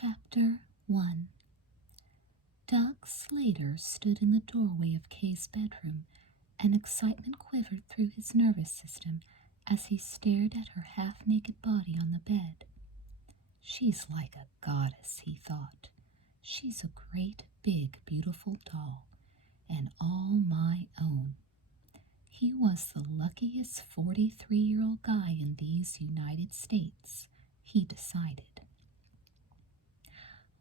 Chapter 1. Doug Slater stood in the doorway of Kaye's bedroom, and excitement quivered through his nervous system as he stared at her half-naked body on the bed. She's like a goddess, he thought. She's a great, big, beautiful doll, and all my own. He was the luckiest 43-year-old guy in these United States, he decided.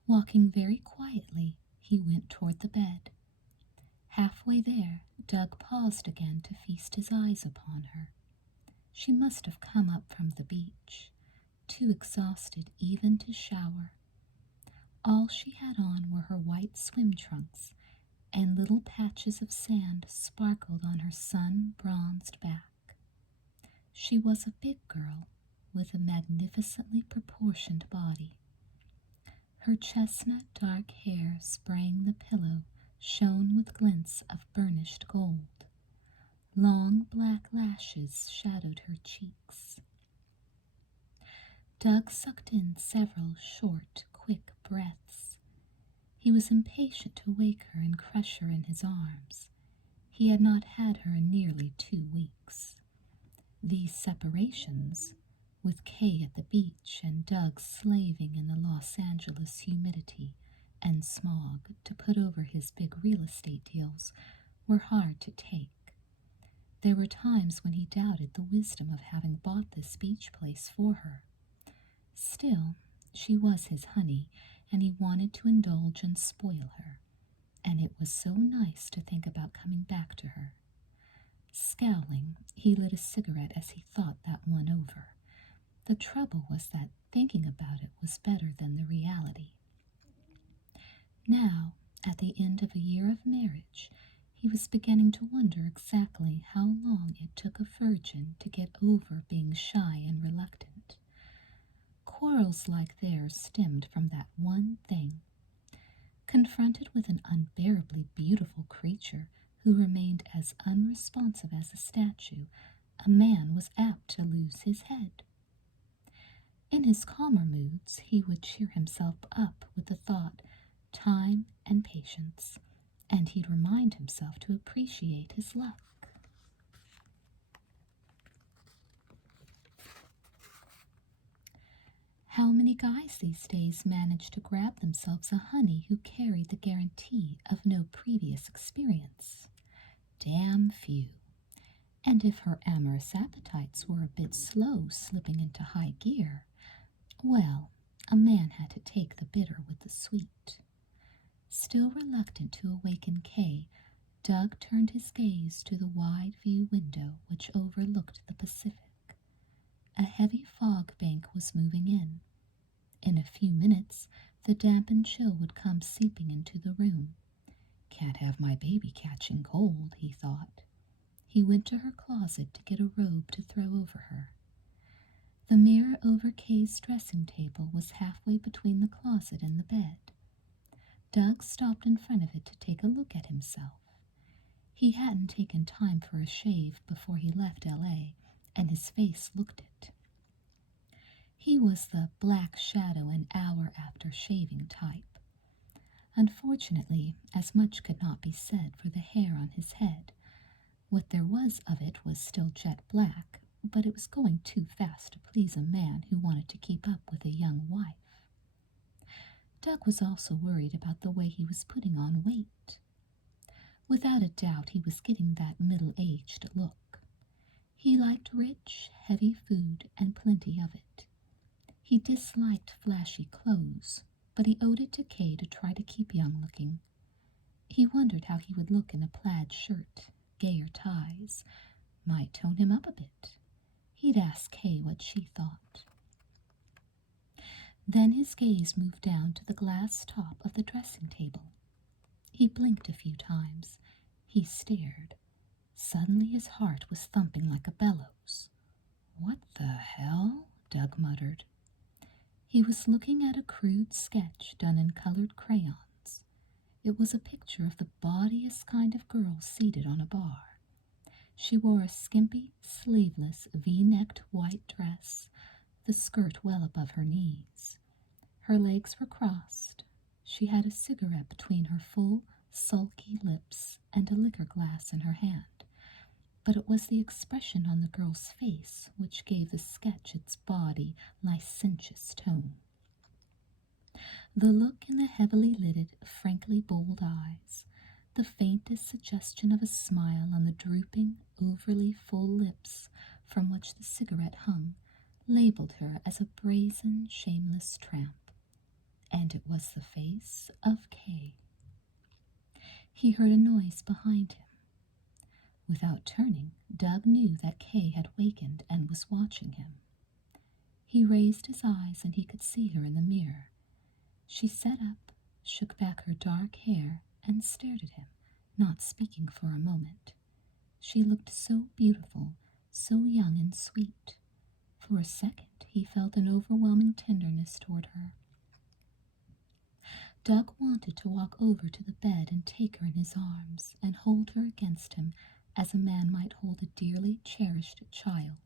Walking very quietly, he went toward the bed. Halfway there, Doug paused again to feast his eyes upon her. She must have come up from the beach, too exhausted even to shower. All she had on were her white swim trunks, and little patches of sand sparkled on her sun-bronzed back. She was a big girl with a magnificently proportioned body. Her chestnut dark hair spraying the pillow shone with glints of burnished gold. Long black lashes shadowed her cheeks. Doug sucked in several short, quick breaths. He was impatient to wake her and crush her in his arms. He had not had her in nearly 2 weeks. These separations, with Kaye at the beach and Doug slaving in the Los Angeles humidity and smog to put over his big real estate deals, were hard to take. There were times when he doubted the wisdom of having bought this beach place for her. Still, she was his honey, and he wanted to indulge and spoil her, and it was so nice to think about coming back to her. Scowling, he lit a cigarette as he thought that one over. The trouble was that thinking about it was better than the reality. Now, at the end of a year of marriage, he was beginning to wonder exactly how long it took a virgin to get over being shy and reluctant. Quarrels like theirs stemmed from that one thing. Confronted with an unbearably beautiful creature who remained as unresponsive as a statue, a man was apt to lose his head. In his calmer moods, he would cheer himself up with the thought, time and patience, and he'd remind himself to appreciate his luck. How many guys these days manage to grab themselves a honey who carried the guarantee of no previous experience? Damn few. And if her amorous appetites were a bit slow slipping into high gear, well, a man had to take the bitter with the sweet. Still reluctant to awaken Kaye, Doug turned his gaze to the wide-view window which overlooked the Pacific. A heavy fog bank was moving in. In a few minutes, the dampened chill would come seeping into the room. Can't have my baby catching cold, he thought. He went to her closet to get a robe to throw over her. The mirror over Kaye's dressing table was halfway between the closet and the bed. Doug stopped in front of it to take a look at himself. He hadn't taken time for a shave before he left L.A., and his face looked it. He was the black shadow an hour after shaving type. Unfortunately, as much could not be said for the hair on his head. What there was of it was still jet black, but it was going too fast to please a man who wanted to keep up with a young wife. Doug was also worried about the way he was putting on weight. Without a doubt, he was getting that middle-aged look. He liked rich, heavy food and plenty of it. He disliked flashy clothes, but he owed it to Kaye to try to keep young-looking. He wondered how he would look in a plaid shirt, gayer ties. Might tone him up a bit. He'd ask Kaye what she thought. Then his gaze moved down to the glass top of the dressing table. He blinked a few times. He stared. Suddenly his heart was thumping like a bellows. "What the hell?" Doug muttered. He was looking at a crude sketch done in colored crayons. It was a picture of the bawdiest kind of girl seated on a bar. She wore a skimpy, sleeveless, V-necked white dress, the skirt well above her knees. Her legs were crossed. She had a cigarette between her full, sulky lips and a liquor glass in her hand, but it was the expression on the girl's face which gave the sketch its bawdy, licentious tone. The look in the heavily lidded, frankly bold eyes, the faintest suggestion of a smile on the drooping, overly full lips from which the cigarette hung, labeled her as a brazen, shameless tramp. And it was the face of Kaye. He heard a noise behind him. Without turning, Doug knew that Kaye had wakened and was watching him. He raised his eyes and he could see her in the mirror. She sat up, shook back her dark hair, and stared at him, not speaking for a moment. She looked so beautiful, so young and sweet. For a second, he felt an overwhelming tenderness toward her. Doug wanted to walk over to the bed and take her in his arms and hold her against him as a man might hold a dearly cherished child.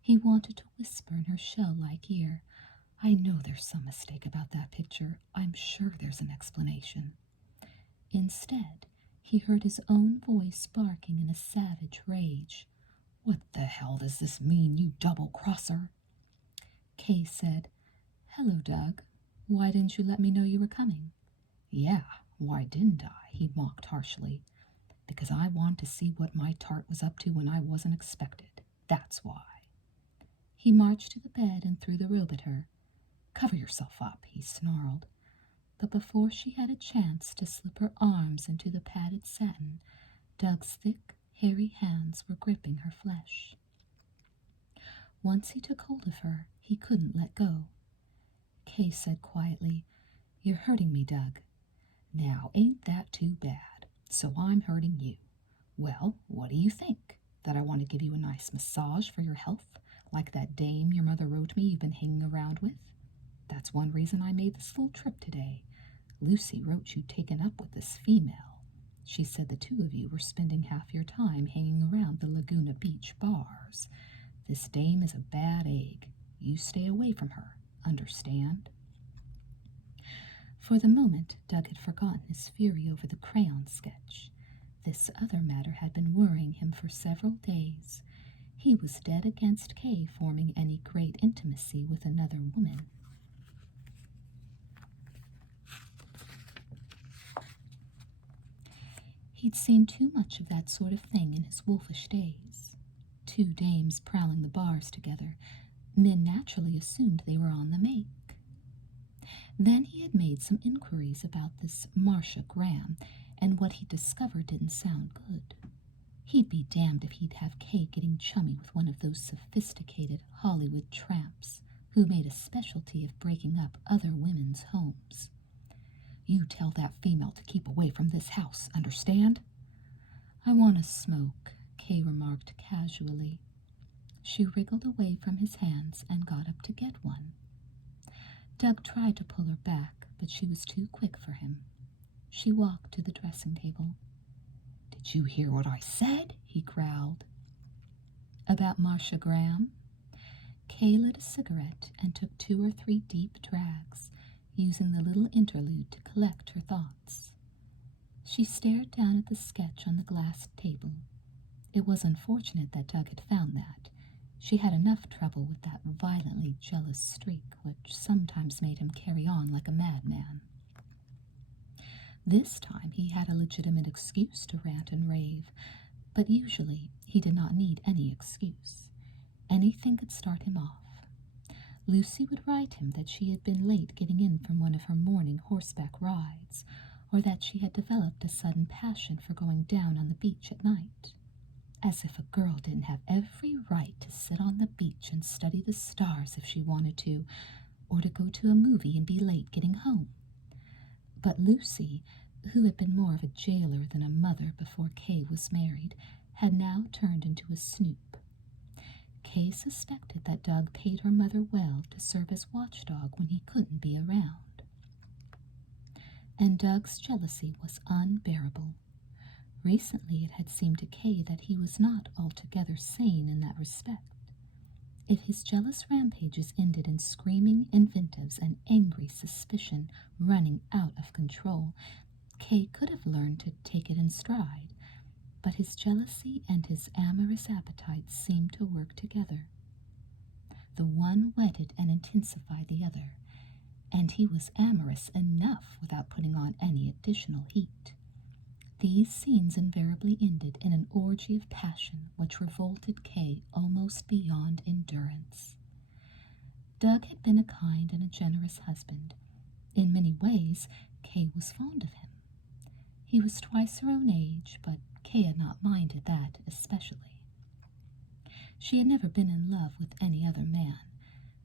He wanted to whisper in her shell-like ear, "I know there's some mistake about that picture. I'm sure there's an explanation." Instead, he heard his own voice barking in a savage rage. "What the hell does this mean, you double-crosser?" Kaye said, "Hello, Doug. Why didn't you let me know you were coming?" "Yeah, why didn't I?" he mocked harshly. "Because I wanted to see what my tart was up to when I wasn't expected. That's why." He marched to the bed and threw the robe at her. "Cover yourself up," he snarled. But before she had a chance to slip her arms into the padded satin, Doug's thick, hairy hands were gripping her flesh. Once he took hold of her, he couldn't let go. Kaye said quietly, "You're hurting me, Doug." "Now, ain't that too bad? So I'm hurting you. Well, what do you think? That I want to give you a nice massage for your health, like that dame your mother wrote me you've been hanging around with? That's one reason I made this little trip today. Lucy wrote you taken up with this female. She said the two of you were spending half your time hanging around the Laguna Beach bars. This dame is a bad egg. You stay away from her. Understand?" For the moment, Doug had forgotten his fury over the crayon sketch. This other matter had been worrying him for several days. He was dead against Kaye forming any great intimacy with another woman. He'd seen too much of that sort of thing in his wolfish days. Two dames prowling the bars together. Men naturally assumed they were on the make. Then he had made some inquiries about this Marsha Graham, and what he discovered didn't sound good. He'd be damned if he'd have Kaye getting chummy with one of those sophisticated Hollywood tramps who made a specialty of breaking up other women's homes. "You tell that female to keep away from this house, understand?" "I want a smoke," Kaye remarked casually. She wriggled away from his hands and got up to get one. Doug tried to pull her back, but she was too quick for him. She walked to the dressing table. "Did you hear what I said?" he growled. "About Marsha Graham?" Kaye lit a cigarette and took 2 or 3 deep drags, using the little interlude to collect her thoughts. She stared down at the sketch on the glass table. It was unfortunate that Doug had found that. She had enough trouble with that violently jealous streak which sometimes made him carry on like a madman. This time he had a legitimate excuse to rant and rave, but usually he did not need any excuse. Anything could start him off. Lucy would write him that she had been late getting in from one of her morning horseback rides, or that she had developed a sudden passion for going down on the beach at night. As if a girl didn't have every right to sit on the beach and study the stars if she wanted to, or to go to a movie and be late getting home. But Lucy, who had been more of a jailer than a mother before Kaye was married, had now turned into a snoop. Kaye suspected that Doug paid her mother well to serve as watchdog when he couldn't be around. And Doug's jealousy was unbearable. Recently it had seemed to Kaye that he was not altogether sane in that respect. If his jealous rampages ended in screaming invectives and angry suspicion running out of control, Kaye could have learned to take it in stride, but his jealousy and his amorous appetites seemed to work together. The one whetted and intensified the other, and he was amorous enough without putting on any additional heat. These scenes invariably ended in an orgy of passion which revolted Kaye almost beyond endurance. Doug had been a kind and a generous husband. In many ways, Kaye was fond of him. He was twice her own age, but Kaye had not minded that especially. She had never been in love with any other man.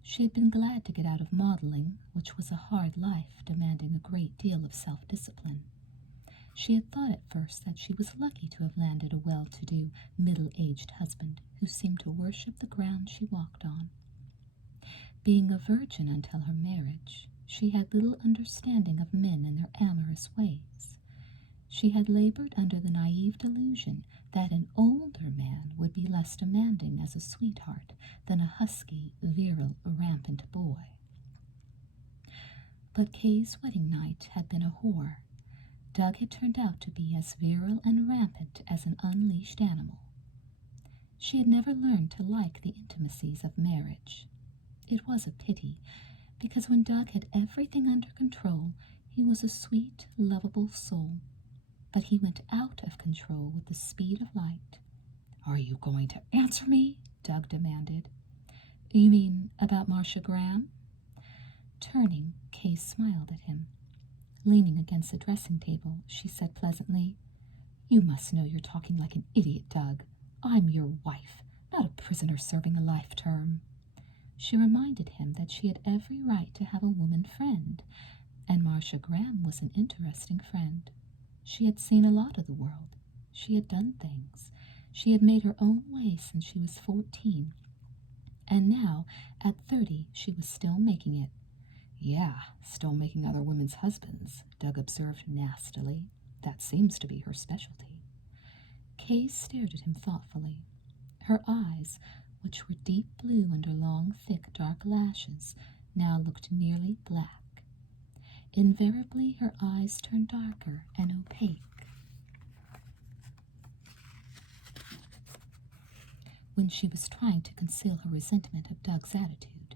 She had been glad to get out of modeling, which was a hard life demanding a great deal of self-discipline. She had thought at first that she was lucky to have landed a well-to-do, middle-aged husband who seemed to worship the ground she walked on. Being a virgin until her marriage, she had little understanding of men and their amorous ways. She had labored under the naive delusion that an older man would be less demanding as a sweetheart than a husky, virile, rampant boy. But Kaye's wedding night had been a whore. Doug had turned out to be as virile and rampant as an unleashed animal. She had never learned to like the intimacies of marriage. It was a pity, because when Doug had everything under control, he was a sweet, lovable soul. But he went out of control with the speed of light. "Are you going to answer me?" Doug demanded. "You mean about Marsha Graham?" Turning, Kaye smiled at him. Leaning against the dressing table, she said pleasantly, "You must know you're talking like an idiot, Doug. I'm your wife, not a prisoner serving a life term." She reminded him that she had every right to have a woman friend, and Marsha Graham was an interesting friend. She had seen a lot of the world. She had done things. She had made her own way since she was 14. And now, at 30, she was still making it. "Yeah, still making other women's husbands," Doug observed nastily. "That seems to be her specialty." Kaye stared at him thoughtfully. Her eyes, which were deep blue under long, thick, dark lashes, now looked nearly black. Invariably, her eyes turned darker and opaque when she was trying to conceal her resentment of Doug's attitude.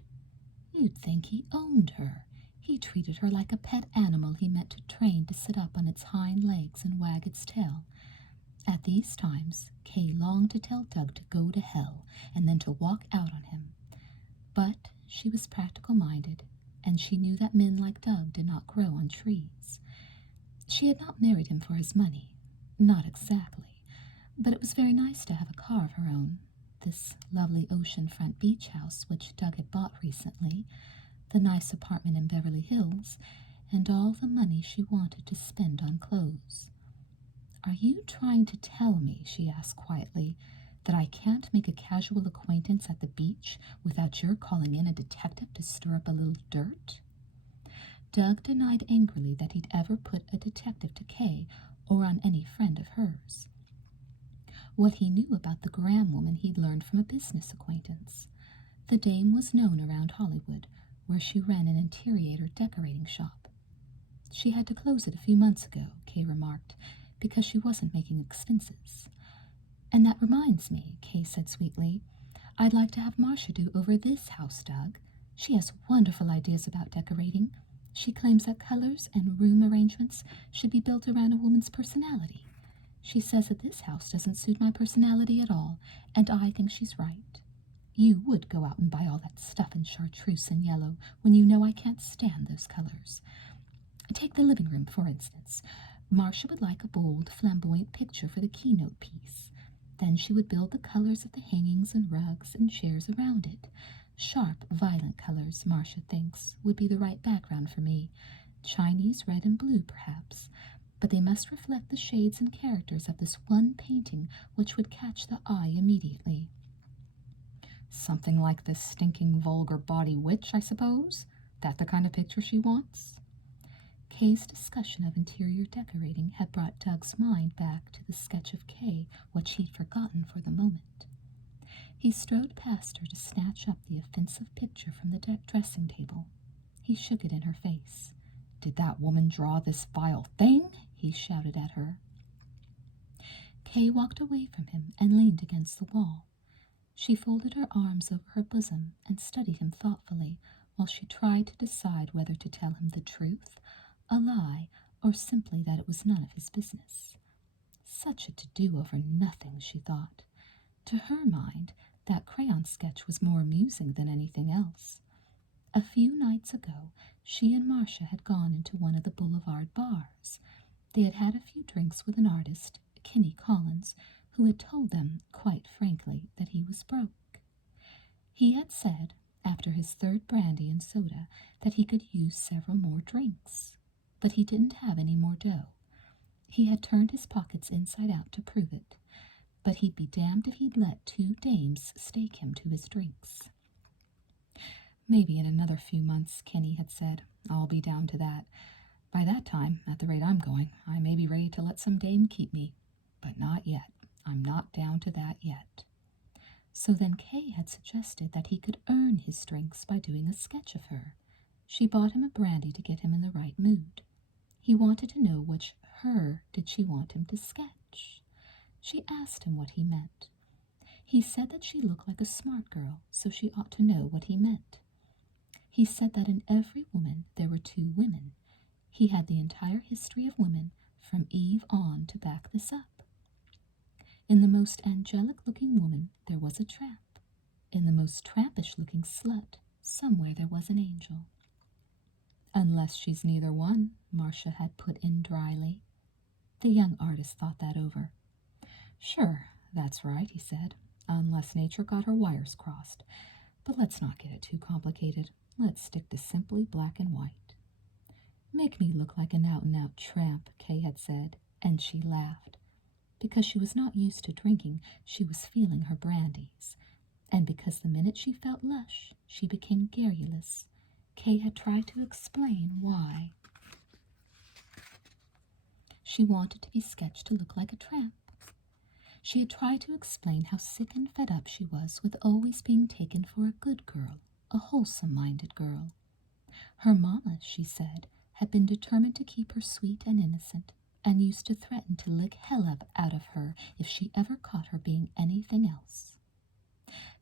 You'd think he owned her. He treated her like a pet animal he meant to train to sit up on its hind legs and wag its tail. At these times, Kaye longed to tell Doug to go to hell and then to walk out on him. But she was practical-minded, and she knew that men like Doug did not grow on trees. She had not married him for his money. Not exactly. But it was very nice to have a car of her own. This lovely oceanfront beach house which Doug had bought recently, the nice apartment in Beverly Hills, and all the money she wanted to spend on clothes. "Are you trying to tell me," she asked quietly, "that I can't make a casual acquaintance at the beach without your calling in a detective to stir up a little dirt?" Doug denied angrily that he'd ever put a detective to Kaye or on any friend of hers. What he knew about the Graham woman he'd learned from a business acquaintance. The dame was known around Hollywood, where she ran an interior decorating shop. "She had to close it a few months ago," Kaye remarked, "because she wasn't making expenses." "And that reminds me," Kaye said sweetly, "I'd like to have Marsha do over this house, Doug. She has wonderful ideas about decorating. She claims that colors and room arrangements should be built around a woman's personality. She says that this house doesn't suit my personality at all, and I think she's right. You would go out and buy all that stuff in chartreuse and yellow when you know I can't stand those colors. Take the living room, for instance. Marsha would like a bold, flamboyant picture for the keynote piece. Then she would build the colors of the hangings and rugs and chairs around it. Sharp, violent colors, Marsha thinks, would be the right background for me. Chinese red and blue, perhaps. But they must reflect the shades and characters of this one painting which would catch the eye immediately." "Something like this stinking, vulgar body witch, I suppose? That the kind of picture she wants?" Kaye's discussion of interior decorating had brought Doug's mind back to the sketch of Kaye, which he'd forgotten for the moment. He strode past her to snatch up the offensive picture from the dressing table. He shook it in her face. "Did that woman draw this vile thing?" he shouted at her. Kaye walked away from him and leaned against the wall. She folded her arms over her bosom and studied him thoughtfully while she tried to decide whether to tell him the truth, a lie, or simply that it was none of his business. Such a to-do over nothing, she thought. To her mind, that crayon sketch was more amusing than anything else. A few nights ago, she and Marsha had gone into one of the boulevard bars. They had had a few drinks with an artist, Kenny Collins, who had told them, quite frankly, that he was broke. He had said, after his third brandy and soda, that he could use several more drinks, but he didn't have any more dough. He had turned his pockets inside out to prove it, but he'd be damned if he'd let two dames stake him to his drinks. "Maybe in another few months," Kenny had said, "I'll be down to that. By that time, at the rate I'm going, I may be ready to let some dame keep me. But not yet. I'm not down to that yet." So then Kaye had suggested that he could earn his drinks by doing a sketch of her. She bought him a brandy to get him in the right mood. He wanted to know which her did she want him to sketch. She asked him what he meant. He said that she looked like a smart girl, so she ought to know what he meant. He said that in every woman there were two women. He had the entire history of women from Eve on to back this up. In the most angelic-looking woman there was a tramp. In the most trampish-looking slut, somewhere there was an angel. "Unless she's neither one," Marsha had put in dryly. The young artist thought that over. "Sure, that's right," he said, "unless nature got her wires crossed. But let's not get it too complicated. Let's stick to simply black and white." "Make me look like an out-and-out tramp," Kaye had said, and she laughed. Because she was not used to drinking, she was feeling her brandies. And because the minute she felt lush, she became garrulous, Kaye had tried to explain why. She wanted to be sketched to look like a tramp. She had tried to explain how sick and fed up she was with always being taken for a good girl, a wholesome-minded girl. Her mamma, she said, had been determined to keep her sweet and innocent, and used to threaten to lick hell out of her if she ever caught her being anything else.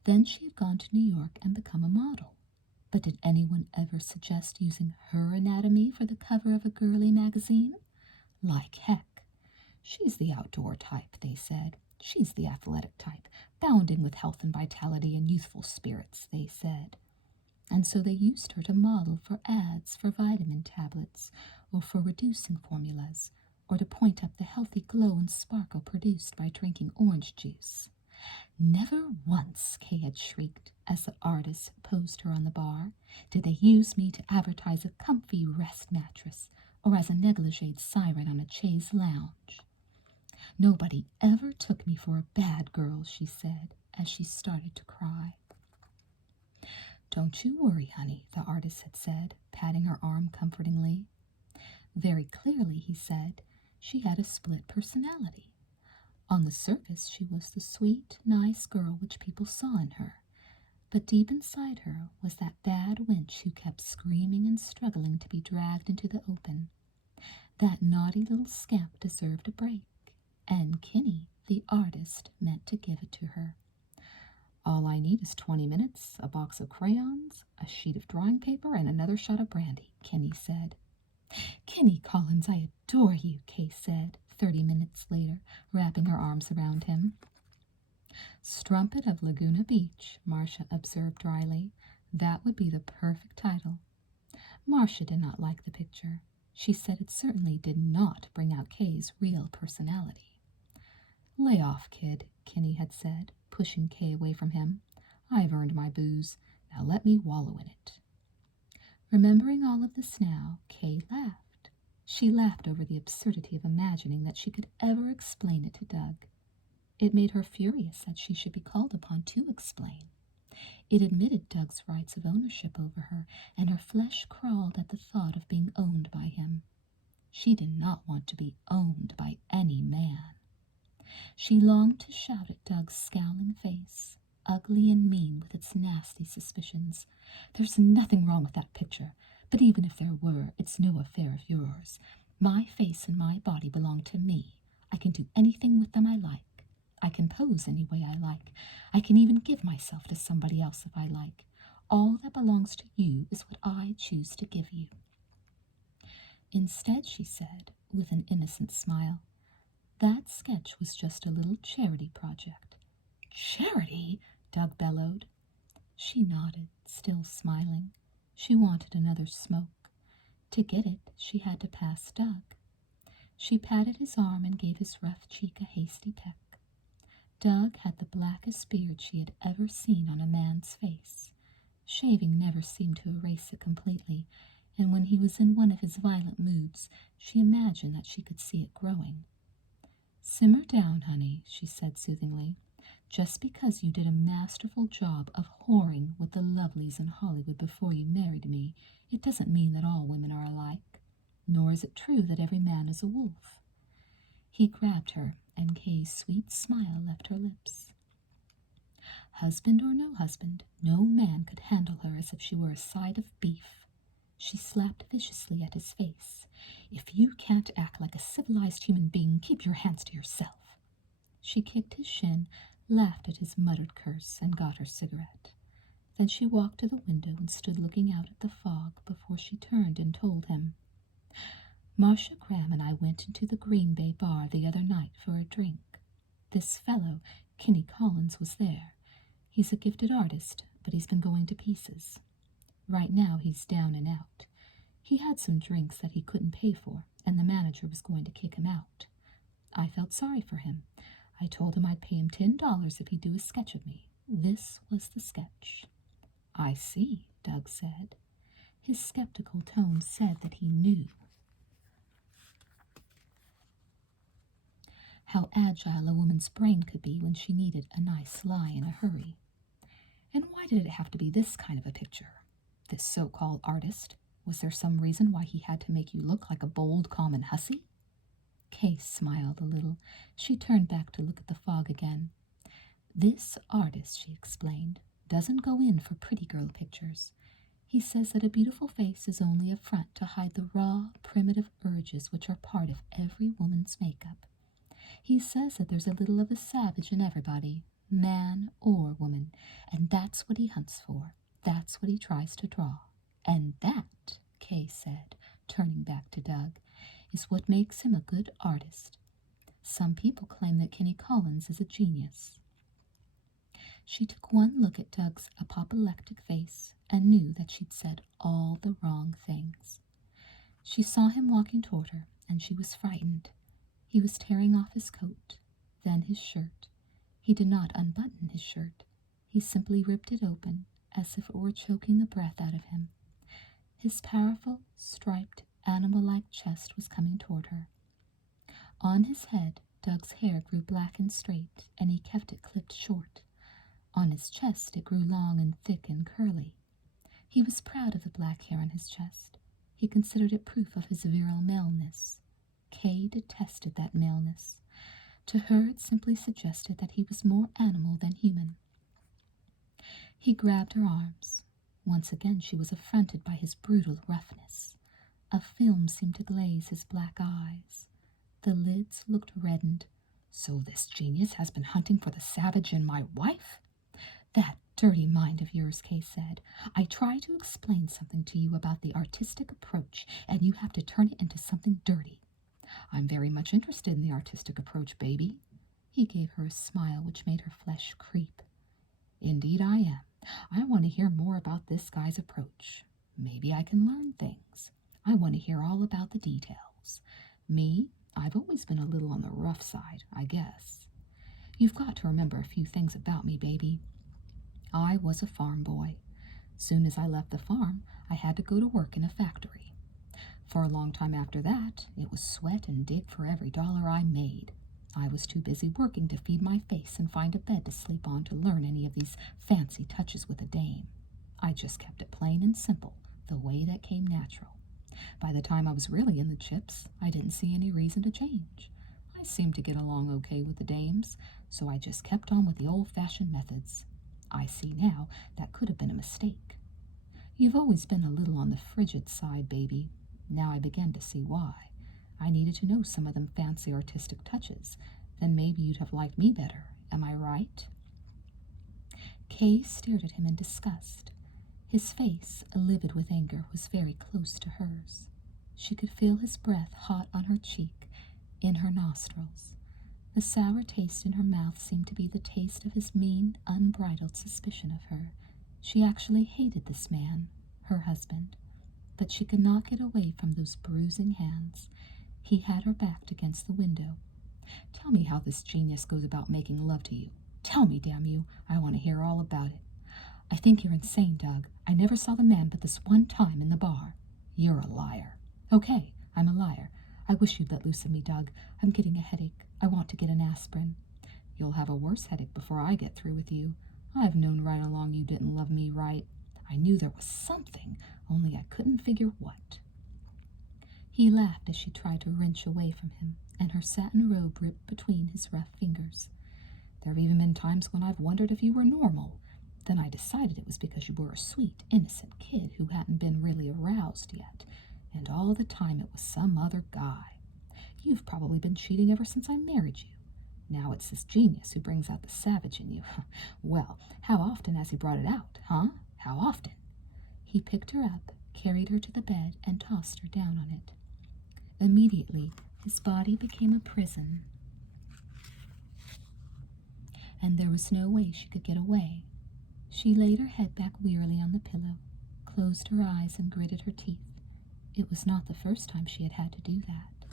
Then she had gone to New York and become a model. But did anyone ever suggest using her anatomy for the cover of a girly magazine? Like heck. She's the outdoor type, they said. She's the athletic type, bounding with health and vitality and youthful spirits, they said. And so they used her to model for ads for vitamin tablets, or for reducing formulas, or to point up the healthy glow and sparkle produced by drinking orange juice. Never once, Kaye had shrieked, as the artist posed her on the bar, did they use me to advertise a comfy rest mattress, or as a negligee siren on a chaise lounge. Nobody ever took me for a bad girl, she said, as she started to cry. "Don't you worry, honey," the artist had said, patting her arm comfortingly. Very clearly, he said, she had a split personality. On the surface, she was the sweet, nice girl which people saw in her, but deep inside her was that bad wench who kept screaming and struggling to be dragged into the open. That naughty little scamp deserved a break, and Kenny, the artist, meant to give it to her. "All I need is 20 minutes, a box of crayons, a sheet of drawing paper, and another shot of brandy," Kenny said. "Kenny Collins, I adore you," Kaye said, 30 minutes later, wrapping her arms around him. "Strumpet of Laguna Beach," Marsha observed dryly. That would be the perfect title. Marsha did not like the picture. She said it certainly did not bring out Kaye's real personality. "Lay off, kid," Kenny had said, pushing Kaye away from him. "I've earned my booze. Now let me wallow in it." Remembering all of this now, Kaye laughed. She laughed over the absurdity of imagining that she could ever explain it to Doug. It made her furious that she should be called upon to explain. It admitted Doug's rights of ownership over her, and her flesh crawled at the thought of being owned by him. She did not want to be owned by any man. She longed to shout at Doug's scowling face, ugly and mean with its nasty suspicions. There's nothing wrong with that picture, but even if there were, it's no affair of yours. My face and my body belong to me. I can do anything with them I like. I can pose any way I like. I can even give myself to somebody else if I like. All that belongs to you is what I choose to give you." Instead, she said, with an innocent smile, "That sketch was just a little charity project." "Charity?" Doug bellowed. She nodded, still smiling. She wanted another smoke. To get it, she had to pass Doug. She patted his arm and gave his rough cheek a hasty peck. Doug had the blackest beard she had ever seen on a man's face. Shaving never seemed to erase it completely, and when he was in one of his violent moods, she imagined that she could see it growing. "Simmer down, honey," she said soothingly. "Just because you did a masterful job of whoring with the lovelies in Hollywood before you married me, it doesn't mean that all women are alike. Nor is it true that every man is a wolf." He grabbed her, and Kaye's sweet smile left her lips. Husband or no husband, no man could handle her as if she were a side of beef. She slapped viciously at his face. "If you can't act like a civilized human being, keep your hands to yourself." She kicked his shin, laughed at his muttered curse, and got her cigarette. Then she walked to the window and stood looking out at the fog before she turned and told him, "Marsha Graham and I went into the Green Bay bar the other night for a drink. This fellow, Kinney Collins, was there. He's a gifted artist, but he's been going to pieces. Right now he's down and out. He had some drinks that he couldn't pay for, and the manager was going to kick him out. I felt sorry for him. I told him I'd pay him $10 if he'd do a sketch of me. This was the sketch." "I see," Doug said. His skeptical tone said that he knew how agile a woman's brain could be when she needed a nice lie in a hurry. "And why did it have to be this kind of a picture? This so-called artist? Was there some reason why he had to make you look like a bold, common hussy?" Kaye smiled a little. She turned back to look at the fog again. "This artist," she explained, "doesn't go in for pretty girl pictures. He says that a beautiful face is only a front to hide the raw, primitive urges which are part of every woman's makeup. He says that there's a little of a savage in everybody, man or woman, and that's what he hunts for. That's what he tries to draw. And that," Kaye said, turning back to Doug, "is what makes him a good artist. Some people claim that Kinney Collins is a genius." She took one look at Doug's apoplectic face and knew that she'd said all the wrong things. She saw him walking toward her, and she was frightened. He was tearing off his coat, then his shirt. He did not unbutton his shirt. He simply ripped it open, as if it were choking the breath out of him. His powerful, striped, animal-like chest was coming toward her. On his head, Doug's hair grew black and straight, and he kept it clipped short. On his chest, it grew long and thick and curly. He was proud of the black hair on his chest. He considered it proof of his virile maleness. Kaye detested that maleness. To her, it simply suggested that he was more animal than human. He grabbed her arms. Once again she was affronted by his brutal roughness. A film seemed to glaze his black eyes. The lids looked reddened. "So this genius has been hunting for the savage in my wife?" "That dirty mind of yours," Kaye said. "I try to explain something to you about the artistic approach, and you have to turn it into something dirty." "I'm very much interested in the artistic approach, baby." He gave her a smile which made her flesh creep. "Indeed I am. I want to hear more about this guy's approach. Maybe I can learn things. I want to hear all about the details. Me, I've always been a little on the rough side, I guess. You've got to remember a few things about me, baby. I was a farm boy. Soon as I left the farm, I had to go to work in a factory. For a long time after that, it was sweat and dig for every dollar I made. I was too busy working to feed my face and find a bed to sleep on to learn any of these fancy touches with a dame. I just kept it plain and simple, the way that came natural. By the time I was really in the chips, I didn't see any reason to change. I seemed to get along okay with the dames, so I just kept on with the old-fashioned methods. I see now that could have been a mistake. You've always been a little on the frigid side, baby. Now I begin to see why. I needed to know some of them fancy artistic touches. Then maybe you'd have liked me better. Am I right? Kaye stared at him in disgust. His face, livid with anger, was very close to hers. She could feel his breath hot on her cheek, in her nostrils. The sour taste in her mouth seemed to be the taste of his mean, unbridled suspicion of her. She actually hated this man, her husband, but she could not get away from those bruising hands. He had her backed against the window. Tell me how this genius goes about making love to you. Tell me, damn you. I want to hear all about it. I think you're insane, Doug. I never saw the man but this one time in the bar. You're a liar. Okay, I'm a liar. I wish you'd let loose of me, Doug. I'm getting a headache. I want to get an aspirin. You'll have a worse headache before I get through with you. I've known right along you didn't love me right. I knew there was something, only I couldn't figure what. He laughed as she tried to wrench away from him, and her satin robe ripped between his rough fingers. There have even been times when I've wondered if you were normal. Then I decided it was because you were a sweet, innocent kid who hadn't been really aroused yet, and all the time it was some other guy. You've probably been cheating ever since I married you. Now it's this genius who brings out the savage in you. Well, how often has he brought it out, huh? How often? He picked her up, carried her to the bed, and tossed her down on it. Immediately, his body became a prison, and there was no way she could get away. She laid her head back wearily on the pillow, closed her eyes, and gritted her teeth. It was not the first time she had had to do that.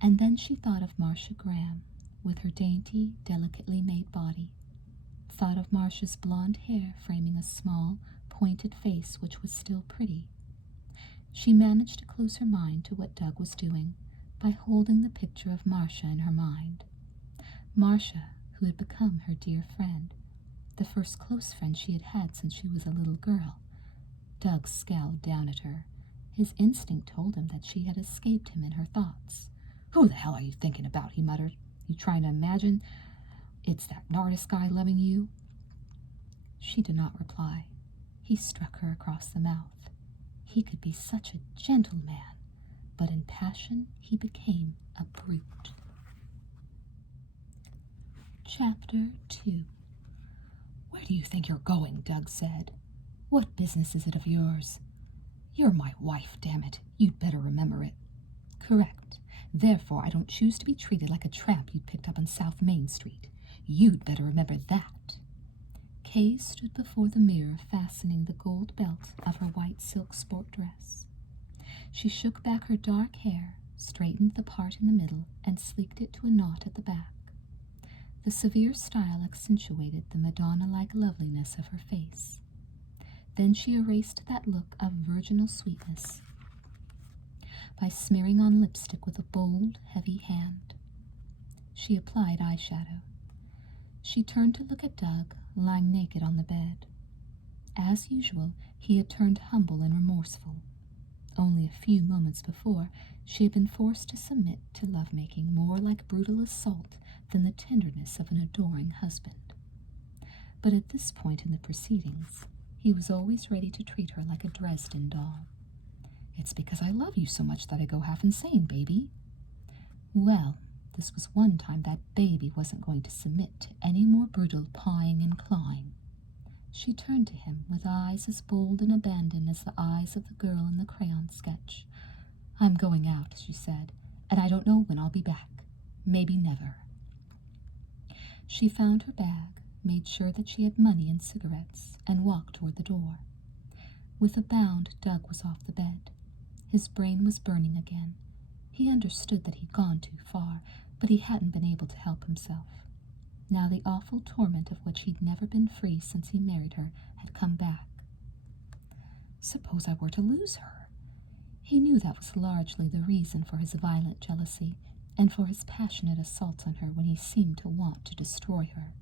And then she thought of Marsha Graham, with her dainty, delicately made body. Thought of Marsha's blonde hair framing a small, pointed face which was still pretty. She managed to close her mind to what Doug was doing by holding the picture of Marsha in her mind. Marsha, who had become her dear friend, the first close friend she had had since she was a little girl. Doug scowled down at her. His instinct told him that she had escaped him in her thoughts. "Who the hell are you thinking about?" he muttered. "You trying to imagine it's that artist guy loving you?" She did not reply. He struck her across the mouth. He could be such a gentleman, but in passion he became a brute. Chapter 2. "Where do you think you're going?" Doug said. "What business is it of yours?" "You're my wife, damn it. You'd better remember it." "Correct. Therefore, I don't choose to be treated like a tramp you'd picked up on South Main Street. You'd better remember that." Kaye stood before the mirror, fastening the gold belt of her white silk sport dress. She shook back her dark hair, straightened the part in the middle, and sleeked it to a knot at the back. The severe style accentuated the Madonna-like loveliness of her face. Then she erased that look of virginal sweetness by smearing on lipstick with a bold, heavy hand. She applied eyeshadow. She turned to look at Doug, lying naked on the bed. As usual, he had turned humble and remorseful. Only a few moments before, she had been forced to submit to lovemaking more like brutal assault than the tenderness of an adoring husband. But at this point in the proceedings, he was always ready to treat her like a Dresden doll. "It's because I love you so much that I go half insane, baby." Well, this was one time that baby wasn't going to submit to any more brutal pawing and clawing. She turned to him with eyes as bold and abandoned as the eyes of the girl in the crayon sketch. "I'm going out," she said, "and I don't know when I'll be back. Maybe never." She found her bag, made sure that she had money and cigarettes, and walked toward the door. With a bound, Doug was off the bed. His brain was burning again. He understood that he'd gone too far, but he hadn't been able to help himself. Now the awful torment of which he'd never been free since he married her had come back. Suppose I were to lose her? He knew that was largely the reason for his violent jealousy, and for his passionate assaults on her when he seemed to want to destroy her.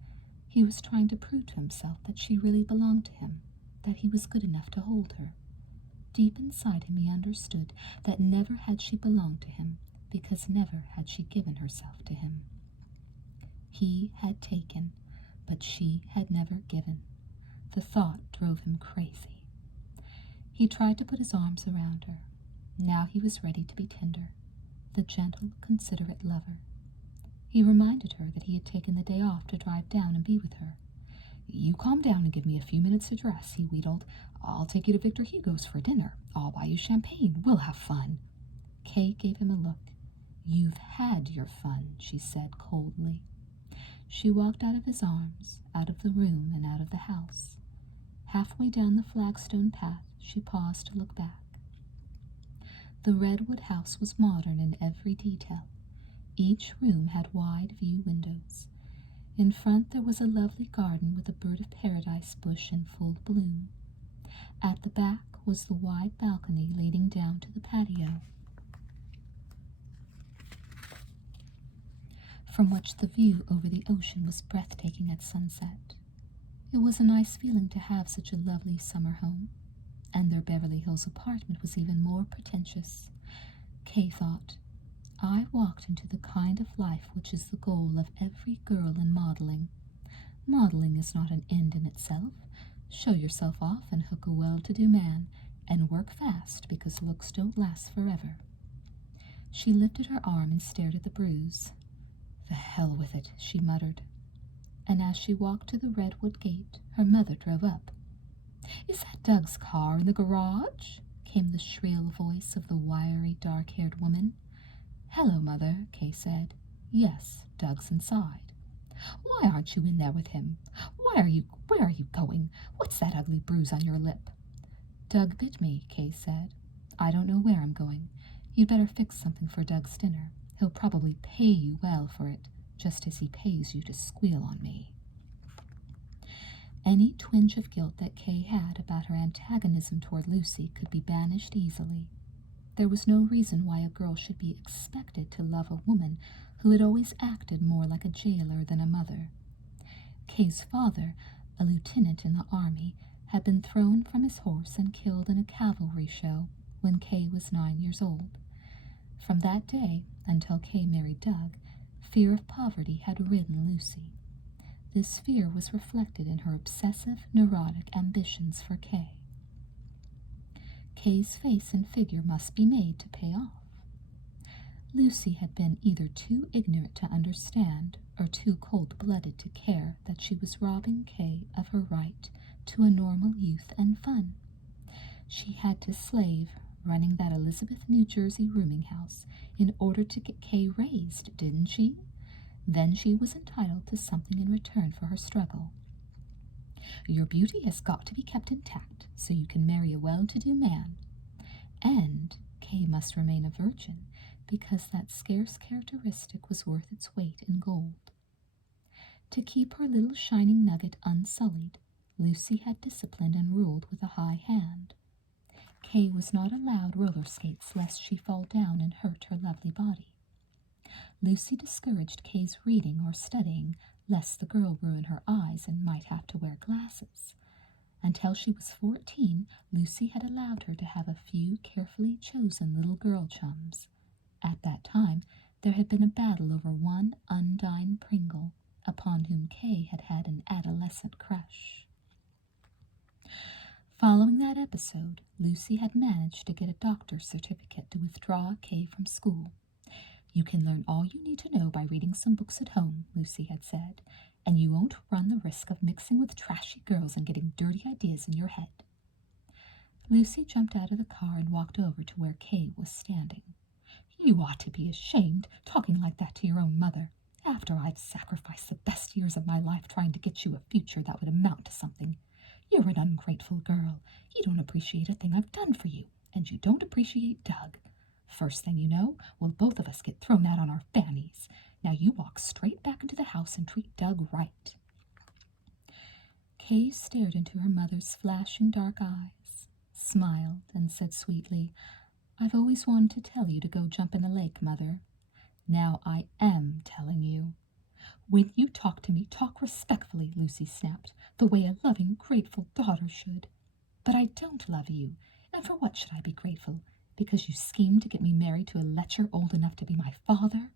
He was trying to prove to himself that she really belonged to him, that he was good enough to hold her. Deep inside him he understood that never had she belonged to him, because never had she given herself to him. He had taken, but she had never given. The thought drove him crazy. He tried to put his arms around her. Now he was ready to be tender, the gentle, considerate lover. He reminded her that he had taken the day off to drive down and be with her. "You calm down and give me a few minutes to dress," he wheedled. "I'll take you to Victor Hugo's for dinner. I'll buy you champagne. We'll have fun." Kaye gave him a look. "You've had your fun," she said coldly. She walked out of his arms, out of the room and out of the house. Halfway down the flagstone path, she paused to look back. The redwood house was modern in every detail. Each room had wide view windows. In front there was a lovely garden with a bird of paradise bush in full bloom. At the back was the wide balcony leading down to the patio, from which the view over the ocean was breathtaking at sunset. It was a nice feeling to have such a lovely summer home, and their Beverly Hills apartment was even more pretentious. Kaye thought, "I walked into the kind of life which is the goal of every girl in modeling. Modeling is not an end in itself. Show yourself off and hook a well-to-do man, and work fast because looks don't last forever." She lifted her arm and stared at the bruise. "The hell with it," she muttered. And as she walked to the redwood gate, her mother drove up. "Is that Doug's car in the garage?" came the shrill voice of the wiry, dark-haired woman. "Hello, Mother," Kaye said. "Yes, Doug's inside." "Why aren't you in there with him? Where are you going? What's that ugly bruise on your lip?" "Doug bit me," Kaye said. "I don't know where I'm going. You'd better fix something for Doug's dinner. He'll probably pay you well for it, just as he pays you to squeal on me." Any twinge of guilt that Kaye had about her antagonism toward Lucy could be banished easily. There was no reason why a girl should be expected to love a woman who had always acted more like a jailer than a mother. Kaye's father, a lieutenant in the army, had been thrown from his horse and killed in a cavalry show when Kaye was 9 years old. From that day until Kaye married Doug, fear of poverty had ridden Lucy. This fear was reflected in her obsessive, neurotic ambitions for Kaye. Kaye's face and figure must be made to pay off. Lucy had been either too ignorant to understand or too cold-blooded to care that she was robbing Kaye of her right to a normal youth and fun. She had to slave, running that Elizabeth, New Jersey rooming house, in order to get Kaye raised, didn't she? Then she was entitled to something in return for her struggle. "Your beauty has got to be kept intact so you can marry a well-to-do man. And Kaye must remain a virgin because that scarce characteristic was worth its weight in gold." To keep her little shining nugget unsullied, Lucy had disciplined and ruled with a high hand. Kaye was not allowed roller skates lest she fall down and hurt her lovely body. Lucy discouraged Kaye's reading or studying lest the girl ruin her eyes and might have to wear glasses. Until she was 14, Lucy had allowed her to have a few carefully chosen little girl chums. At that time, there had been a battle over one Undine Pringle, upon whom Kaye had had an adolescent crush. Following that episode, Lucy had managed to get a doctor's certificate to withdraw Kaye from school. "You can learn all you need to know by reading some books at home," Lucy had said, "and you won't run the risk of mixing with trashy girls and getting dirty ideas in your head." Lucy jumped out of the car and walked over to where Kaye was standing. "You ought to be ashamed, talking like that to your own mother, after I've sacrificed the best years of my life trying to get you a future that would amount to something. You're an ungrateful girl. You don't appreciate a thing I've done for you, and you don't appreciate Doug. First thing you know, we'll both of us get thrown out on our fannies. Now you walk straight back into the house and treat Doug right." Kaye stared into her mother's flashing dark eyes, smiled, and said sweetly, "I've always wanted to tell you to go jump in the lake, Mother. Now I am telling you." "When you talk to me, talk respectfully," Lucy snapped, "the way a loving, grateful daughter should." "But I don't love you, and for what should I be grateful? Because you schemed to get me married to a lecher old enough to be my father?"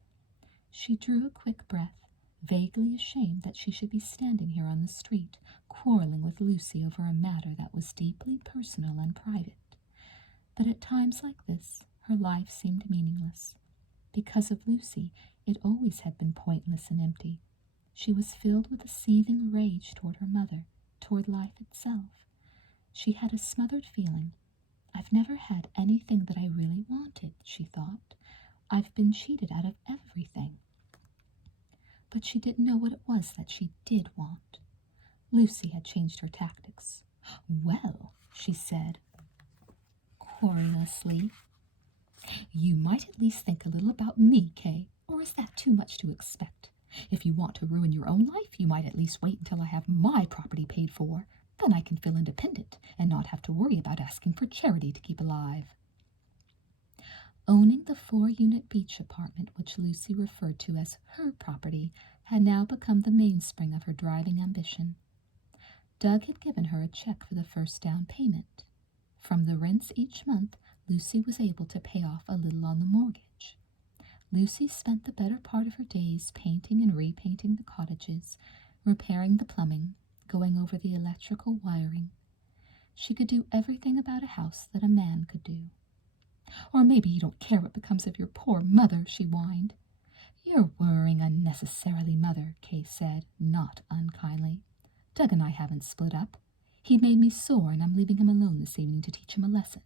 She drew a quick breath, vaguely ashamed that she should be standing here on the street, quarreling with Lucy over a matter that was deeply personal and private. But at times like this, her life seemed meaningless. Because of Lucy, it always had been pointless and empty. She was filled with a seething rage toward her mother, toward life itself. She had a smothered feeling. I've never had anything that I really wanted, she thought. I've been cheated out of everything. But she didn't know what it was that she did want. Lucy had changed her tactics. "Well," she said, querulously, "you might at least think a little about me, Kay, or is that too much to expect? If you want to ruin your own life, you might at least wait until I have my property paid for. Then I can feel independent and not have to worry about asking for charity to keep alive." Owning the 4-unit beach apartment, which Lucy referred to as her property, had now become the mainspring of her driving ambition. Doug had given her a check for the first down payment. From the rents each month, Lucy was able to pay off a little on the mortgage. Lucy spent the better part of her days painting and repainting the cottages, repairing the plumbing, going over the electrical wiring. She could do everything about a house that a man could do. "Or maybe you don't care what becomes of your poor mother," she whined. "You're worrying unnecessarily, Mother," Kay said, not unkindly. "Doug and I haven't split up. He made me sore, and I'm leaving him alone this evening to teach him a lesson."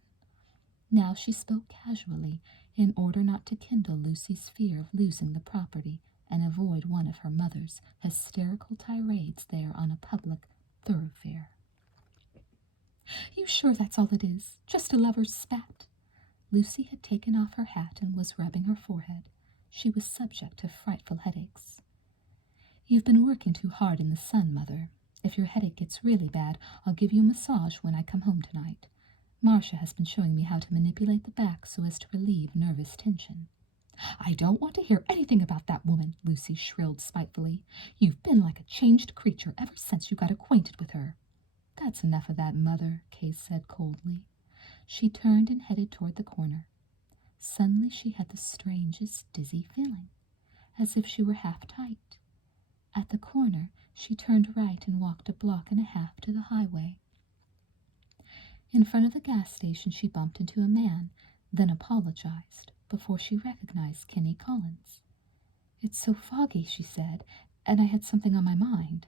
Now she spoke casually, in order not to kindle Lucy's fear of losing the property and avoid one of her mother's hysterical tirades there on a public thoroughfare. "You sure that's all it is? Just a lover's spat?" Lucy had taken off her hat and was rubbing her forehead. She was subject to frightful headaches. "You've been working too hard in the sun, Mother. If your headache gets really bad, I'll give you a massage when I come home tonight. Marsha has been showing me how to manipulate the back so as to relieve nervous tension." "I don't want to hear anything about that woman," Lucy shrilled spitefully. "You've been like a changed creature ever since you got acquainted with her." "That's enough of that, Mother," Kay said coldly. She turned and headed toward the corner. Suddenly she had the strangest dizzy feeling, as if she were half tight. At the corner, she turned right and walked a block and a half to the highway. In front of the gas station, she bumped into a man, then apologized, before she recognized Kenny Collins. "It's so foggy," she said, "and I had something on my mind."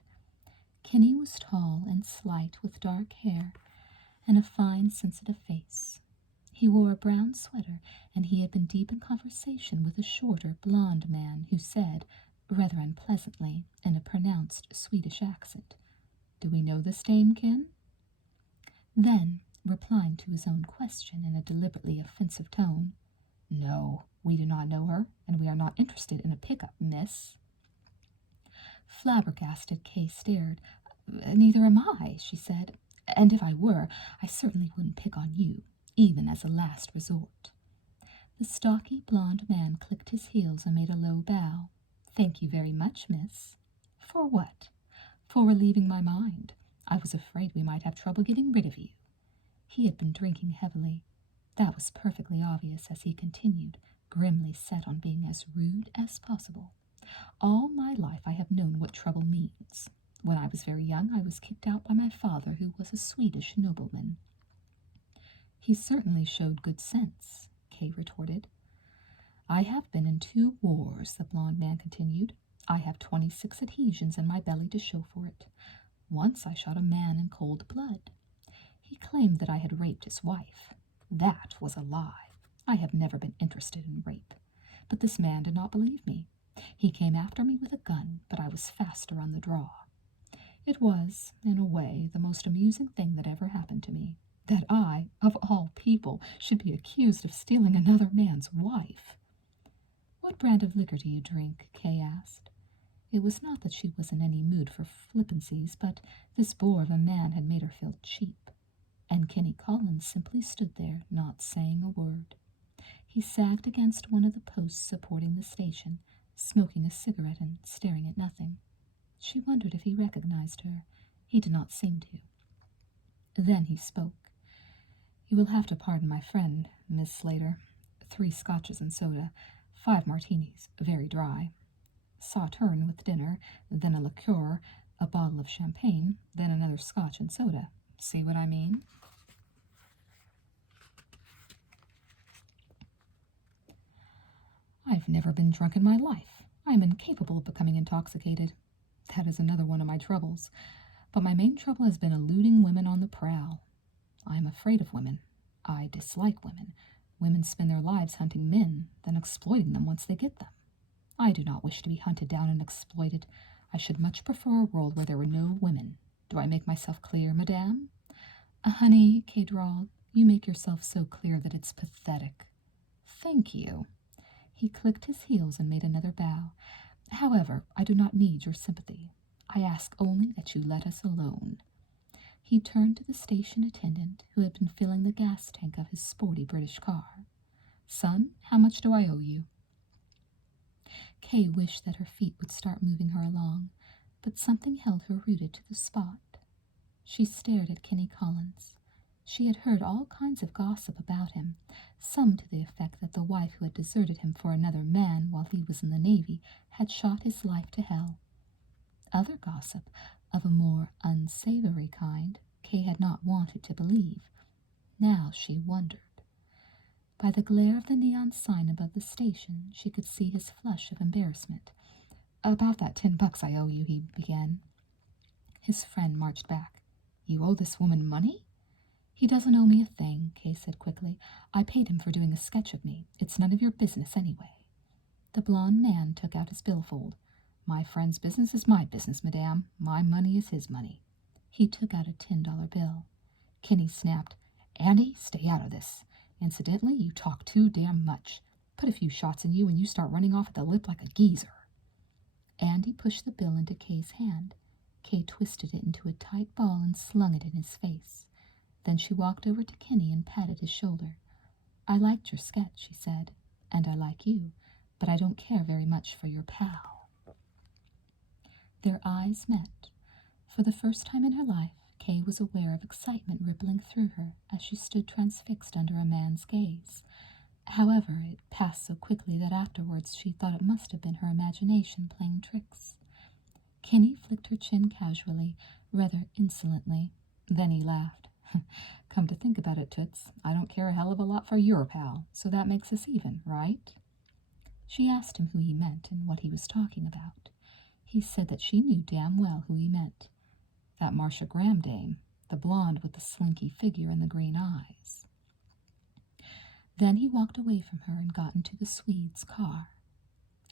Kenny was tall and slight, with dark hair and a fine, sensitive face. He wore a brown sweater, and he had been deep in conversation with a shorter, blond man who said, rather unpleasantly, in a pronounced Swedish accent, "Do we know this dame, Ken?" Then, replying to his own question in a deliberately offensive tone, "No, we do not know her, and we are not interested in a pickup, miss." Flabbergasted, Kay stared. "Neither am I," she said, "and if I were, I certainly wouldn't pick on you, even as a last resort." The stocky blond man clicked his heels and made a low bow. "Thank you very much, miss." "For what?" "For relieving my mind. I was afraid we might have trouble getting rid of you." He had been drinking heavily. That was perfectly obvious as he continued, grimly set on being as rude as possible. "All my life I have known what trouble means. When I was very young, I was kicked out by my father, who was a Swedish nobleman." "He certainly showed good sense," Kay retorted. "I have been in 2 wars, the blond man continued. "I have 26 adhesions in my belly to show for it. Once I shot a man in cold blood. He claimed that I had raped his wife. That was a lie. I have never been interested in rape. But this man did not believe me. He came after me with a gun, but I was faster on the draw. It was, in a way, the most amusing thing that ever happened to me, that I, of all people, should be accused of stealing another man's wife." "What brand of liquor do you drink?" Kay asked. It was not that she was in any mood for flippancies, but this bore of a man had made her feel cheap. And Kenny Collins simply stood there, not saying a word. He sagged against one of the posts supporting the station, smoking a cigarette and staring at nothing. She wondered if he recognized her. He did not seem to. Then he spoke. "You will have to pardon my friend, Miss Slater. 3 scotches and soda, 5 martinis, very dry." Sauterne with dinner, then a liqueur, a bottle of champagne, then another scotch and soda. See what I mean? I've never been drunk in my life. I am incapable of becoming intoxicated. That is another one of my troubles. But my main trouble has been eluding women on the prowl. I am afraid of women. I dislike women. Women spend their lives hunting men, then exploiting them once they get them. I do not wish to be hunted down and exploited. I should much prefer a world where there were no women. Do I make myself clear, madame? Honey, Kaye drawled, you make yourself so clear that it's pathetic. Thank you. He clicked his heels and made another bow. However, I do not need your sympathy. I ask only that you let us alone. He turned to the station attendant, who had been filling the gas tank of his sporty British car. Son, how much do I owe you? Kaye wished that her feet would start moving her along, but something held her rooted to the spot. She stared at Kenny Collins. She had heard all kinds of gossip about him, some to the effect that the wife who had deserted him for another man while he was in the Navy had shot his life to hell. Other gossip, of a more unsavory kind, Kaye had not wanted to believe. Now she wondered. By the glare of the neon sign above the station, she could see his flush of embarrassment. About that $10 I owe you, he began. His friend marched back. You owe this woman money? He doesn't owe me a thing, Kaye said quickly. I paid him for doing a sketch of me. It's none of your business anyway. The blond man took out his billfold. My friend's business is my business, madame. My money is his money. He took out a $10 bill. Kenny snapped, Andy, stay out of this. Incidentally, you talk too damn much. Put a few shots in you and you start running off at the lip like a geezer. Andy pushed the bill into Kaye's hand. Kaye twisted it into a tight ball and slung it in his face. Then she walked over to Kenny and patted his shoulder. I liked your sketch, she said, and I like you, but I don't care very much for your pal. Their eyes met. For the first time in her life, Kaye was aware of excitement rippling through her as she stood transfixed under a man's gaze. However, it passed so quickly that afterwards she thought it must have been her imagination playing tricks. Kenny flicked her chin casually, rather insolently. Then he laughed. Come to think about it, Toots, I don't care a hell of a lot for your pal, so that makes us even, right? She asked him who he meant and what he was talking about. He said that she knew damn well who he meant. That Marsha Graham dame, the blonde with the slinky figure and the green eyes. Then he walked away from her and got into the Swede's car.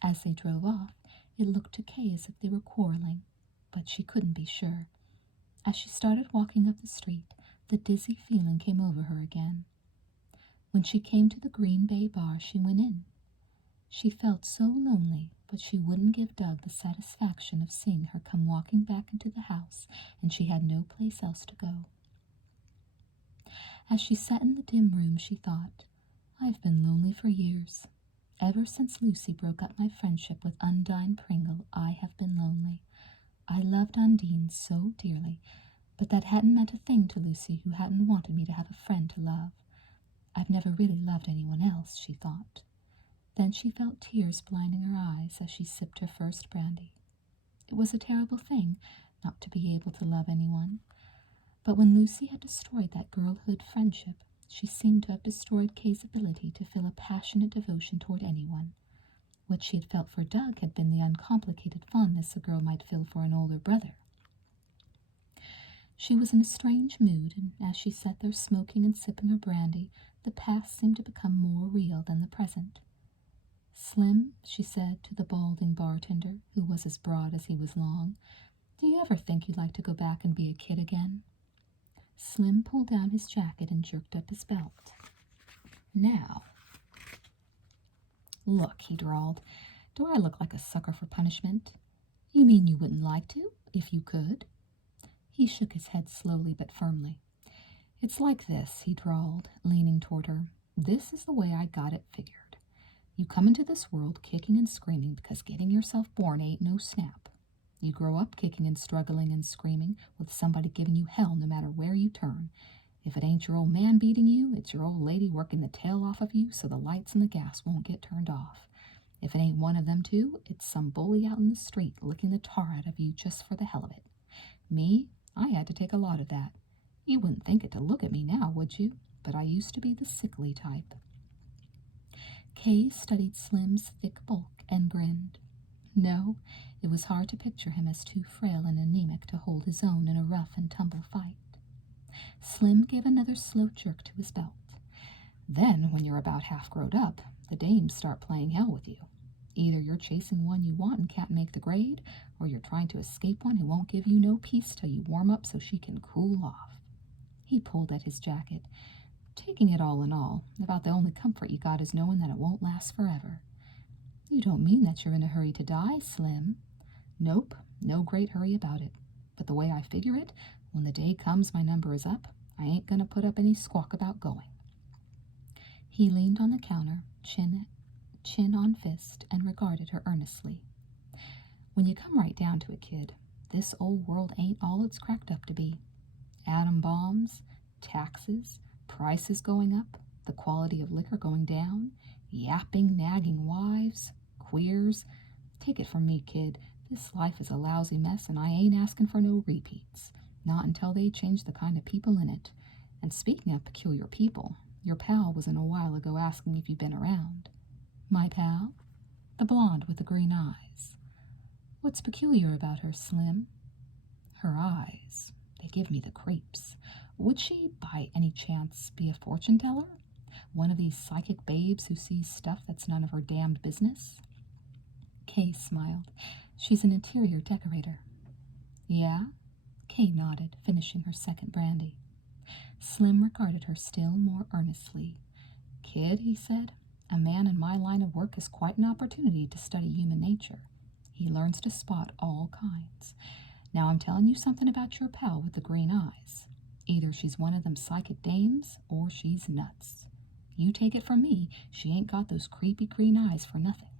As they drove off, it looked to Kaye as if they were quarreling, but she couldn't be sure. As she started walking up the street, the dizzy feeling came over her again. When she came to the Green Bay bar, she went in. She felt so lonely, but she wouldn't give Doug the satisfaction of seeing her come walking back into the house, and she had no place else to go. As she sat in the dim room, she thought, I've been lonely for years. Ever since Lucy broke up my friendship with Undine Pringle, I have been lonely. I loved Undine so dearly, but that hadn't meant a thing to Lucy, who hadn't wanted me to have a friend to love. I've never really loved anyone else, she thought. Then she felt tears blinding her eyes as she sipped her first brandy. It was a terrible thing not to be able to love anyone. But when Lucy had destroyed that girlhood friendship, she seemed to have destroyed Kaye's ability to feel a passionate devotion toward anyone. What she had felt for Doug had been the uncomplicated fondness a girl might feel for an older brother. She was in a strange mood, and as she sat there smoking and sipping her brandy, the past seemed to become more real than the present. Slim, she said to the balding bartender, who was as broad as he was long, do you ever think you'd like to go back and be a kid again? Slim pulled down his jacket and jerked up his belt. Now, look, he drawled, do I look like a sucker for punishment? You mean you wouldn't like to, if you could? He shook his head slowly but firmly. It's like this, he drawled, leaning toward her. This is the way I got it figured. You come into this world kicking and screaming because getting yourself born ain't no snap. You grow up kicking and struggling and screaming with somebody giving you hell no matter where you turn. If it ain't your old man beating you, it's your old lady working the tail off of you so the lights and the gas won't get turned off. If it ain't one of them two, it's some bully out in the street licking the tar out of you just for the hell of it. Me, I had to take a lot of that. You wouldn't think it to look at me now, would you? But I used to be the sickly type." Kaye studied Slim's thick bulk and grinned. No, it was hard to picture him as too frail and anemic to hold his own in a rough and tumble fight. Slim gave another slow jerk to his belt. "Then, when you're about half growed up, the dames start playing hell with you. Either you're chasing one you want and can't make the grade, or you're trying to escape one who won't give you no peace till you warm up so she can cool off." He pulled at his jacket. "Taking it all in all, about the only comfort you got is knowing that it won't last forever." "You don't mean that you're in a hurry to die, Slim?" "Nope, no great hurry about it. But the way I figure it, when the day comes my number is up, I ain't going to put up any squawk about going." He leaned on the counter, chin on fist, and regarded her earnestly. "When you come right down to it, kid, this old world ain't all it's cracked up to be. Atom bombs, taxes, prices going up, the quality of liquor going down, yapping, nagging wives, queers. Take it from me, kid, this life is a lousy mess, and I ain't asking for no repeats. Not until they change the kind of people in it. And speaking of peculiar people, your pal was in a while ago asking if you've been around." "My pal?" "The blonde with the green eyes." "What's peculiar about her, Slim?" "Her eyes. They give me the creeps. Would she, by any chance, be a fortune teller? One of these psychic babes who sees stuff that's none of her damned business?" Kaye smiled. "She's an interior decorator." "Yeah?" Kaye nodded, finishing her second brandy. Slim regarded her still more earnestly. "Kid," he said, "a man in my line of work has quite an opportunity to study human nature. He learns to spot all kinds. Now I'm telling you something about your pal with the green eyes. Either she's one of them psychic dames, or she's nuts. You take it from me, she ain't got those creepy green eyes for nothing."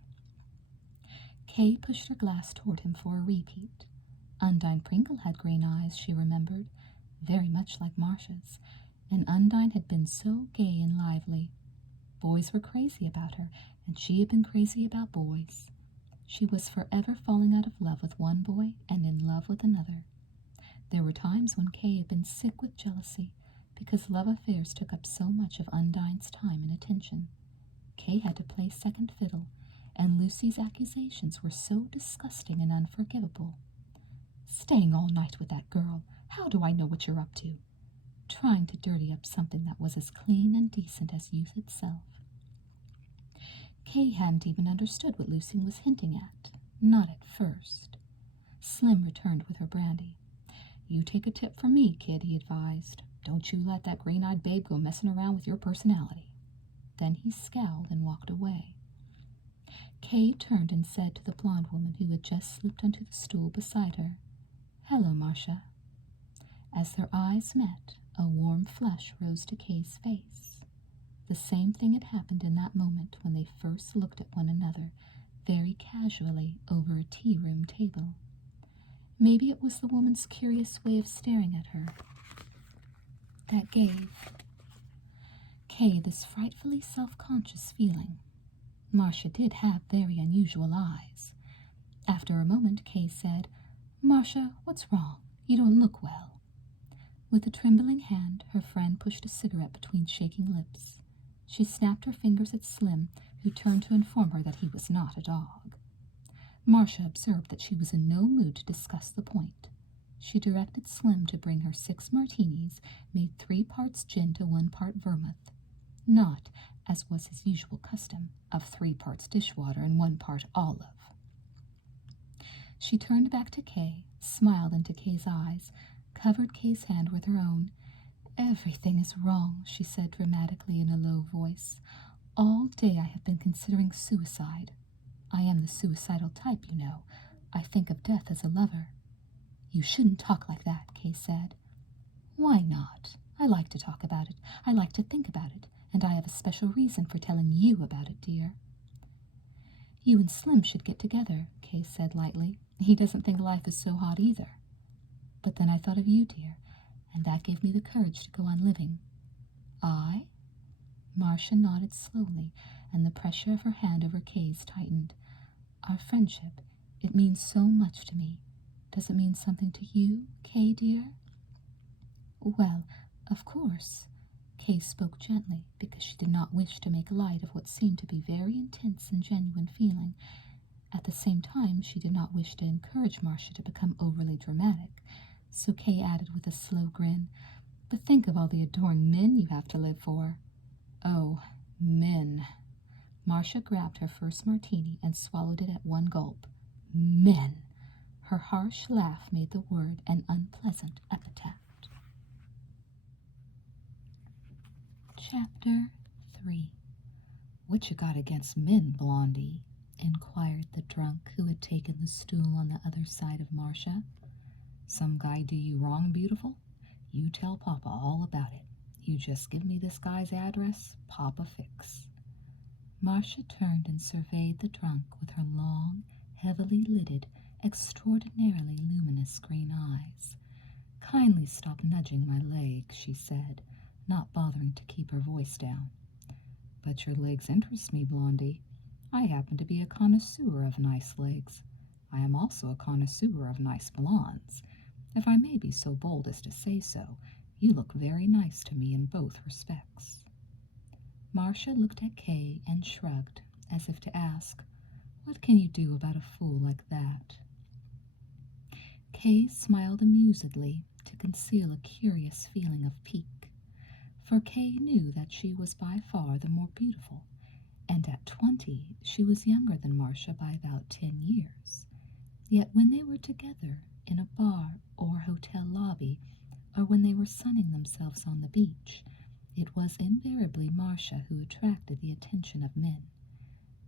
Kaye pushed her glass toward him for a repeat. Undine Pringle had green eyes, she remembered, very much like Marsha's, and Undine had been so gay and lively. Boys were crazy about her, and she had been crazy about boys. She was forever falling out of love with one boy and in love with another. There were times when Kaye had been sick with jealousy because love affairs took up so much of Undine's time and attention. Kaye had to play second fiddle, and Lucy's accusations were so disgusting and unforgivable. "Staying all night with that girl. How do I know what you're up to?" Trying to dirty up something that was as clean and decent as youth itself. Kaye hadn't even understood what Lucy was hinting at. Not at first. Slim returned with her brandy. "You take a tip from me, kid," he advised. "Don't you let that green-eyed babe go messing around with your personality." Then he scowled and walked away. Kaye turned and said to the blonde woman who had just slipped onto the stool beside her, "Hello, Marsha." As their eyes met, a warm flush rose to Kaye's face. The same thing had happened in that moment when they first looked at one another, very casually over a tea-room table. Maybe it was the woman's curious way of staring at her that gave Kaye this frightfully self-conscious feeling. Marsha did have very unusual eyes. After a moment, Kaye said, "Marsha, what's wrong? You don't look well." With a trembling hand, her friend pushed a cigarette between shaking lips. She snapped her fingers at Slim, who turned to inform her that he was not a dog. Marsha observed that she was in no mood to discuss the point. She directed Slim to bring her 6 martinis, made 3 parts gin to 1 part vermouth. Not, as was his usual custom, of 3 parts dishwater and 1 part olive. She turned back to Kaye, smiled into Kaye's eyes, covered Kaye's hand with her own. "Everything is wrong," she said dramatically in a low voice. "All day I have been considering suicide. I am the suicidal type, you know. I think of death as a lover." "You shouldn't talk like that," Kaye said. "Why not? I like to talk about it. I like to think about it. And I have a special reason for telling you about it, dear." "You and Slim should get together," Kaye said lightly. "He doesn't think life is so hot either." "But then I thought of you, dear, and that gave me the courage to go on living." "I?" Marsha nodded slowly, and the pressure of her hand over Kay's tightened. "Our friendship, it means so much to me. Does it mean something to you, Kay, dear?" "Well, of course." Kay spoke gently because she did not wish to make light of what seemed to be very intense and genuine feeling. At the same time, she did not wish to encourage Marsha to become overly dramatic, so Kay added with a slow grin, "But think of all the adoring men you have to live for." "Oh, men." Marsha grabbed her first martini and swallowed it at one gulp. "Men!" Her harsh laugh made the word an unpleasant epithet. Chapter 3. "What you got against men, Blondie?" inquired the drunk who had taken the stool on the other side of Marsha. "Some guy do you wrong, beautiful? You tell Papa all about it. You just give me this guy's address, Papa fix." Marsha turned and surveyed the drunk with her long, heavily lidded, extraordinarily luminous green eyes. "Kindly stop nudging my leg," she said, not bothering to keep her voice down. "But your legs interest me, Blondie. I happen to be a connoisseur of nice legs. I am also a connoisseur of nice blondes. If I may be so bold as to say so, you look very nice to me in both respects." Marsha looked at Kay and shrugged, as if to ask, "What can you do about a fool like that?" Kay smiled amusedly to conceal a curious feeling of pique, for Kay knew that she was by far the more beautiful, and at 20 she was younger than Marsha by about 10 years. Yet when they were together in a bar or hotel lobby, or when they were sunning themselves on the beach, it was invariably Marsha who attracted the attention of men.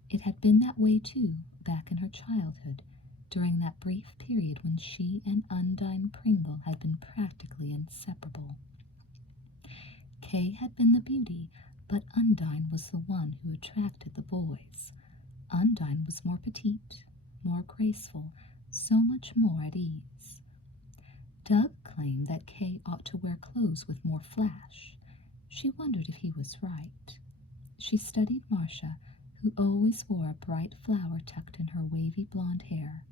It had been that way, too, back in her childhood, during that brief period when she and Undine Pringle had been practically inseparable. Kay had been the beauty, but Undine was the one who attracted the boys. Undine was more petite, more graceful, so much more at ease. Doug claimed that Kay ought to wear clothes with more flash. She wondered if he was right. She studied Marsha, who always wore a bright flower tucked in her wavy blonde hair.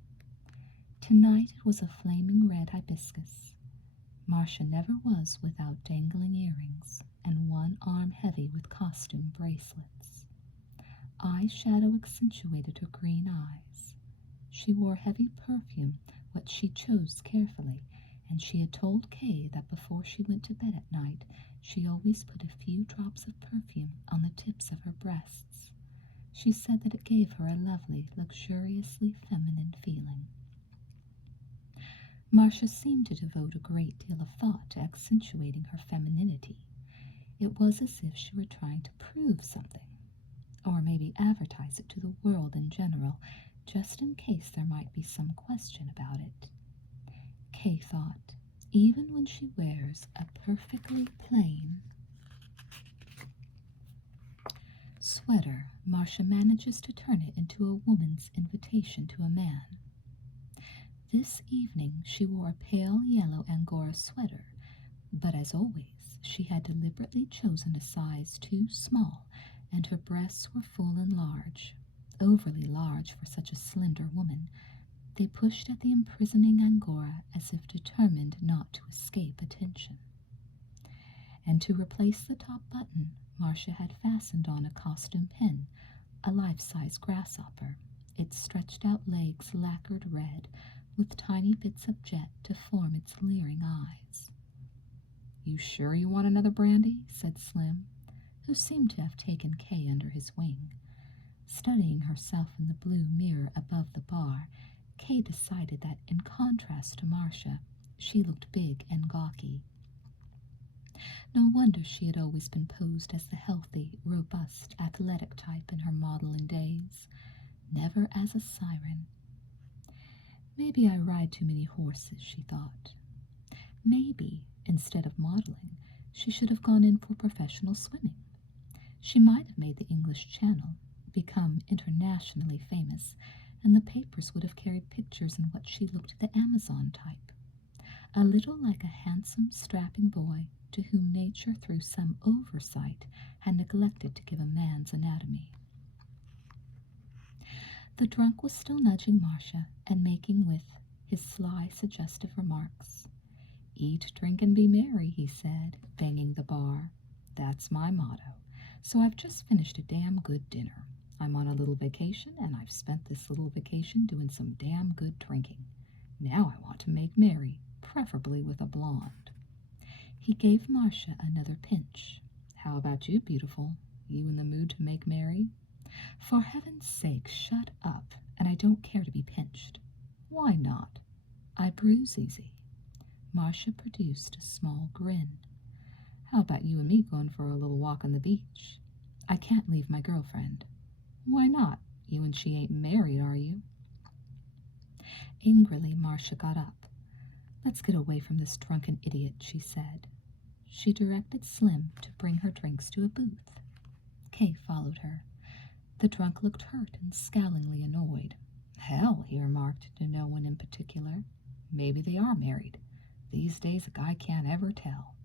Tonight it was a flaming red hibiscus. Marsha never was without dangling earrings and one arm heavy with costume bracelets. Eyeshadow accentuated her green eyes. She wore heavy perfume, what she chose carefully, and she had told Kay that before she went to bed at night she always put a few drops of perfume on the tips of her breasts. She said that it gave her a lovely, luxuriously feminine feeling. Marsha seemed to devote a great deal of thought to accentuating her femininity. It was as if she were trying to prove something, or maybe advertise it to the world in general, just in case there might be some question about it. Kay thought, even when she wears a perfectly plain sweater, Marsha manages to turn it into a woman's invitation to a man. This evening she wore a pale yellow Angora sweater, but as always she had deliberately chosen a size too small, and her breasts were full and large, overly large for such a slender woman. They pushed at the imprisoning Angora as if determined not to escape attention. And to replace the top button, Marsha had fastened on a costume pin, a life-size grasshopper, its stretched-out legs lacquered red, with tiny bits of jet to form its leering eyes. "You sure you want another brandy?" said Slim, who seemed to have taken Kay under his wing. Studying herself in the blue mirror above the bar, Kay decided that, in contrast to Marsha, she looked big and gawky. No wonder she had always been posed as the healthy, robust, athletic type in her modeling days, never as a siren. Maybe I ride too many horses, she thought. Maybe, instead of modeling, she should have gone in for professional swimming. She might have made the English Channel, become internationally famous, and the papers would have carried pictures in what she looked the Amazon type. A little like a handsome, strapping boy to whom nature, through some oversight, had neglected to give a man's anatomy. The drunk was still nudging Marsha and making with his sly, suggestive remarks. "Eat, drink, and be merry," he said, banging the bar. "That's my motto. So I've just finished a damn good dinner. I'm on a little vacation, and I've spent this little vacation doing some damn good drinking. Now I want to make merry, preferably with a blonde." He gave Marsha another pinch. "How about you, beautiful? You in the mood to make merry?" "For heaven's sake, shut up, and I don't care to be pinched." "Why not?" "I bruise easy." Marsha produced a small grin. "How about you and me going for a little walk on the beach?" "I can't leave my girlfriend." "Why not? You and she ain't married, are you?" Angrily, Marsha got up. "Let's get away from this drunken idiot," she said. She directed Slim to bring her drinks to a booth. Kaye followed her. The drunk looked hurt and scowlingly annoyed. "Hell," he remarked to no one in particular. "Maybe they are married. These days a guy can't ever tell."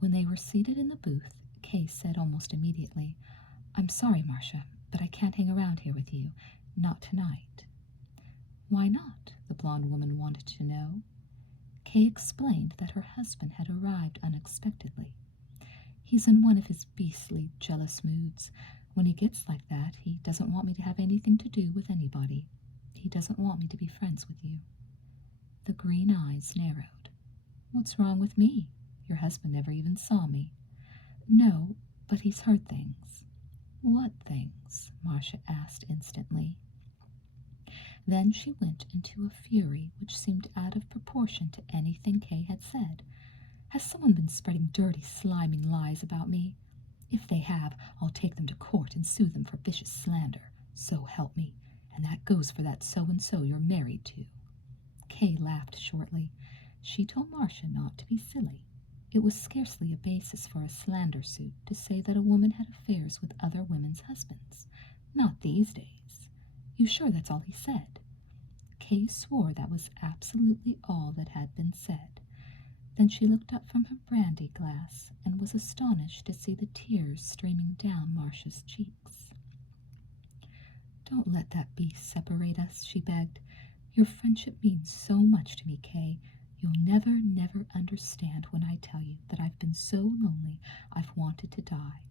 When they were seated in the booth, Kaye said almost immediately, "I'm sorry, Marsha, but I can't hang around here with you. Not tonight." "Why not?" the blonde woman wanted to know. Kaye explained that her husband had arrived unexpectedly. "He's in one of his beastly, jealous moods. When he gets like that, he doesn't want me to have anything to do with anybody. He doesn't want me to be friends with you." The green eyes narrowed. "What's wrong with me? Your husband never even saw me." "No, but he's heard things." "What things?" Marsha asked instantly. Then she went into a fury which seemed out of proportion to anything Kaye had said. "Has someone been spreading dirty, sliming lies about me? If they have, I'll take them to court and sue them for vicious slander. So help me. And that goes for that so-and-so you're married to." Kaye laughed shortly. She told Marsha not to be silly. It was scarcely a basis for a slander suit to say that a woman had affairs with other women's husbands. Not these days. "You sure that's all he said?" Kaye swore that was absolutely all that had been said. Then she looked up from her brandy glass and was astonished to see the tears streaming down Marsha's cheeks. "Don't let that beast separate us," she begged. "Your friendship means so much to me, Kaye. You'll never, never understand when I tell you that I've been so lonely I've wanted to die.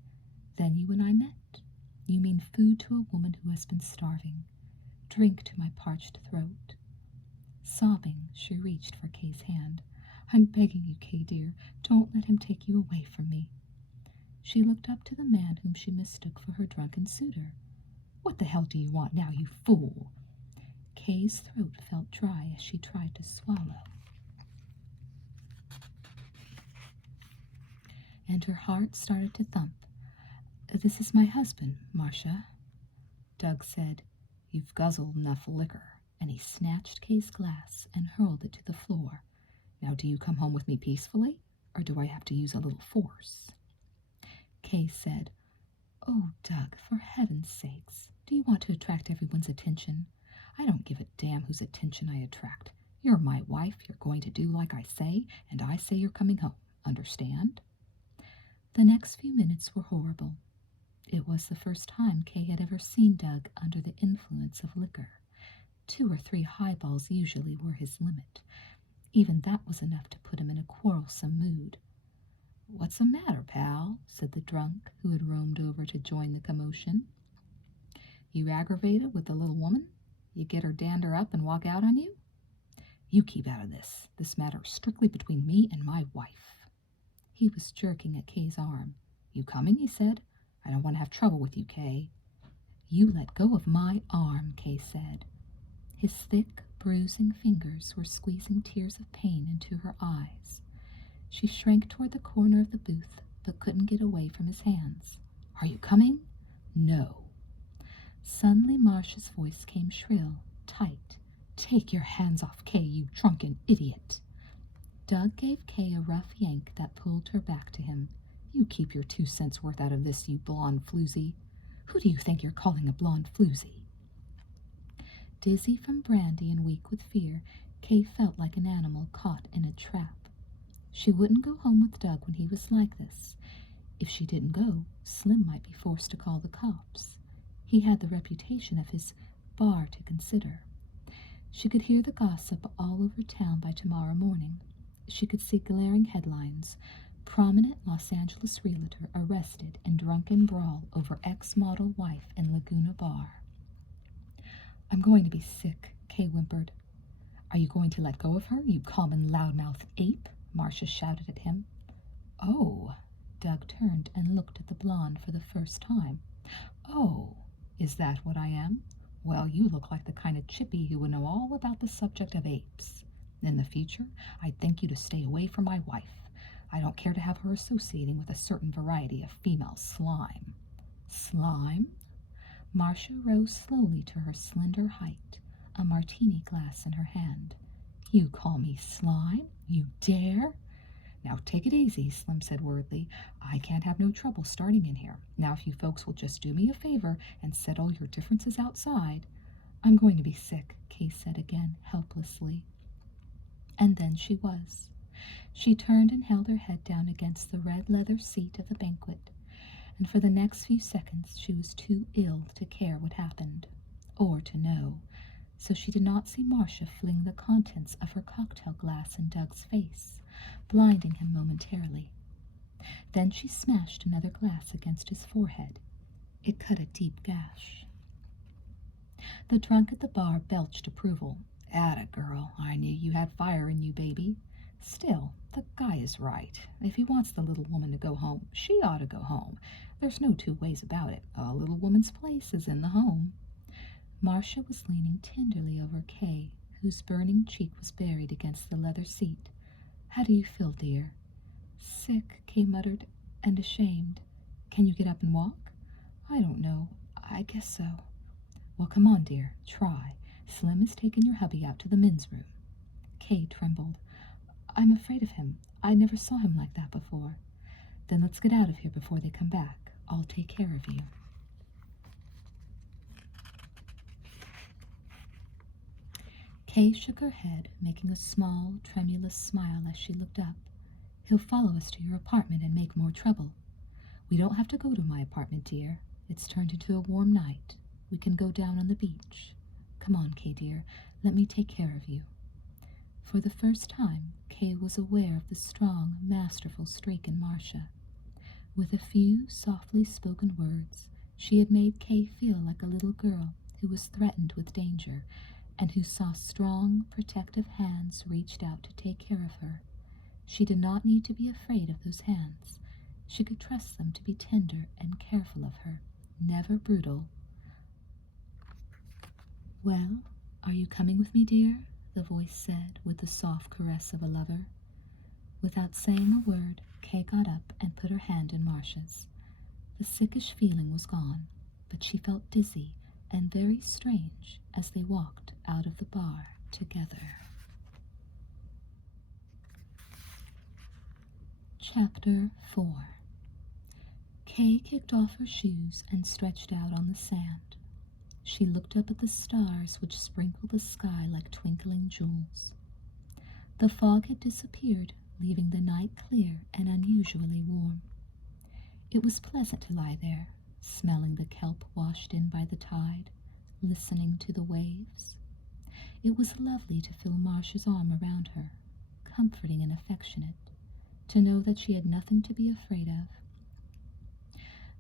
Then you and I met. You mean food to a woman who has been starving, drink to my parched throat." Sobbing, she reached for Kaye's hand. "I'm begging you, Kaye dear, don't let him take you away from me." She looked up to the man whom she mistook for her drunken suitor. "What the hell do you want now, you fool?" Kaye's throat felt dry as she tried to swallow, and her heart started to thump. "This is my husband, Marsha." Doug said, "You've guzzled enough liquor," and he snatched Kaye's glass and hurled it to the floor. "Now do you come home with me peacefully, or do I have to use a little force?" Kaye said, "Oh, Doug, for heaven's sakes, do you want to attract everyone's attention? I don't give a damn whose attention I attract. You're my wife, you're going to do like I say, and I say you're coming home. Understand?" The next few minutes were horrible. It was the first time Kaye had ever seen Doug under the influence of liquor. 2 or 3 highballs usually were his limit. Even that was enough to put him in a quarrelsome mood. "What's the matter, pal?" said the drunk, who had roamed over to join the commotion. "You aggravated with the little woman? You get her dander up and walk out on you?" "You keep out of this. This matter is strictly between me and my wife." He was jerking at Kaye's arm. "You coming?" he said. "I don't want to have trouble with you, Kaye." "You let go of my arm," Kaye said. His thick, bruising fingers were squeezing tears of pain into her eyes. She shrank toward the corner of the booth, but couldn't get away from his hands. "Are you coming?" "No." Suddenly Marsha's voice came shrill, tight. "Take your hands off Kaye, you drunken idiot." Doug gave Kaye a rough yank that pulled her back to him. "You keep your 2 cents worth out of this, you blonde floozy. Who do you think you're calling a blonde floozy?" Dizzy from brandy and weak with fear, Kaye felt like an animal caught in a trap. She wouldn't go home with Doug when he was like this. If she didn't go, Slim might be forced to call the cops. He had the reputation of his bar to consider. She could hear the gossip all over town by tomorrow morning. She could see glaring headlines: prominent Los Angeles realtor arrested in drunken brawl over ex-model wife in Laguna Bar. "I'm going to be sick," Kay whimpered. "Are you going to let go of her, you common loudmouth ape?" Marsha shouted at him. "Oh." Doug turned and looked at the blonde for the first time. "Oh, is that what I am? Well, you look like the kind of chippy who would know all about the subject of apes. In the future, I'd thank you to stay away from my wife. I don't care to have her associating with a certain variety of female slime." "Slime?" Marsha rose slowly to her slender height, a martini glass in her hand. "You call me slime? You dare?" "Now take it easy," Slim said worriedly. "I can't have no trouble starting in here. Now if you folks will just do me a favor and settle your differences outside." "I'm going to be sick," Kay said again, helplessly. And then she was. She turned and held her head down against the red leather seat of the banquet, and for the next few seconds she was too ill to care what happened, or to know, so she did not see Marsha fling the contents of her cocktail glass in Doug's face, blinding him momentarily. Then she smashed another glass against his forehead. It cut a deep gash. The drunk at the bar belched approval. "Atta girl, I knew you had fire in you, baby. Still, the guy is right. If he wants the little woman to go home, she ought to go home. There's no two ways about it. A little woman's place is in the home." Marsha was leaning tenderly over Kay, whose burning cheek was buried against the leather seat. "How do you feel, dear?" "Sick," Kay muttered, "and ashamed." "Can you get up and walk?" "I don't know. I guess so." "Well, come on, dear. Try. Slim has taken your hubby out to the men's room." Kay trembled. "I'm afraid of him. I never saw him like that before." "Then let's get out of here before they come back. I'll take care of you." Kay shook her head, making a small, tremulous smile as she looked up. "He'll follow us to your apartment and make more trouble." "We don't have to go to my apartment, dear. It's turned into a warm night. We can go down on the beach. Come on, Kay, dear. Let me take care of you." For the first time, Kay was aware of the strong, masterful streak in Marsha. With a few softly spoken words, she had made Kay feel like a little girl who was threatened with danger and who saw strong, protective hands reached out to take care of her. She did not need to be afraid of those hands. She could trust them to be tender and careful of her, never brutal. "Well, are you coming with me, dear?" the voice said with the soft caress of a lover. Without saying a word, Kay got up and put her hand in Marsha's. The sickish feeling was gone, but she felt dizzy and very strange as they walked out of the bar together. Chapter 4. Kay kicked off her shoes and stretched out on the sand. She looked up at the stars which sprinkled the sky like twinkling jewels. The fog had disappeared, leaving the night clear and unusually warm. It was pleasant to lie there, smelling the kelp washed in by the tide, listening to the waves. It was lovely to feel Marsha's arm around her, comforting and affectionate, to know that she had nothing to be afraid of.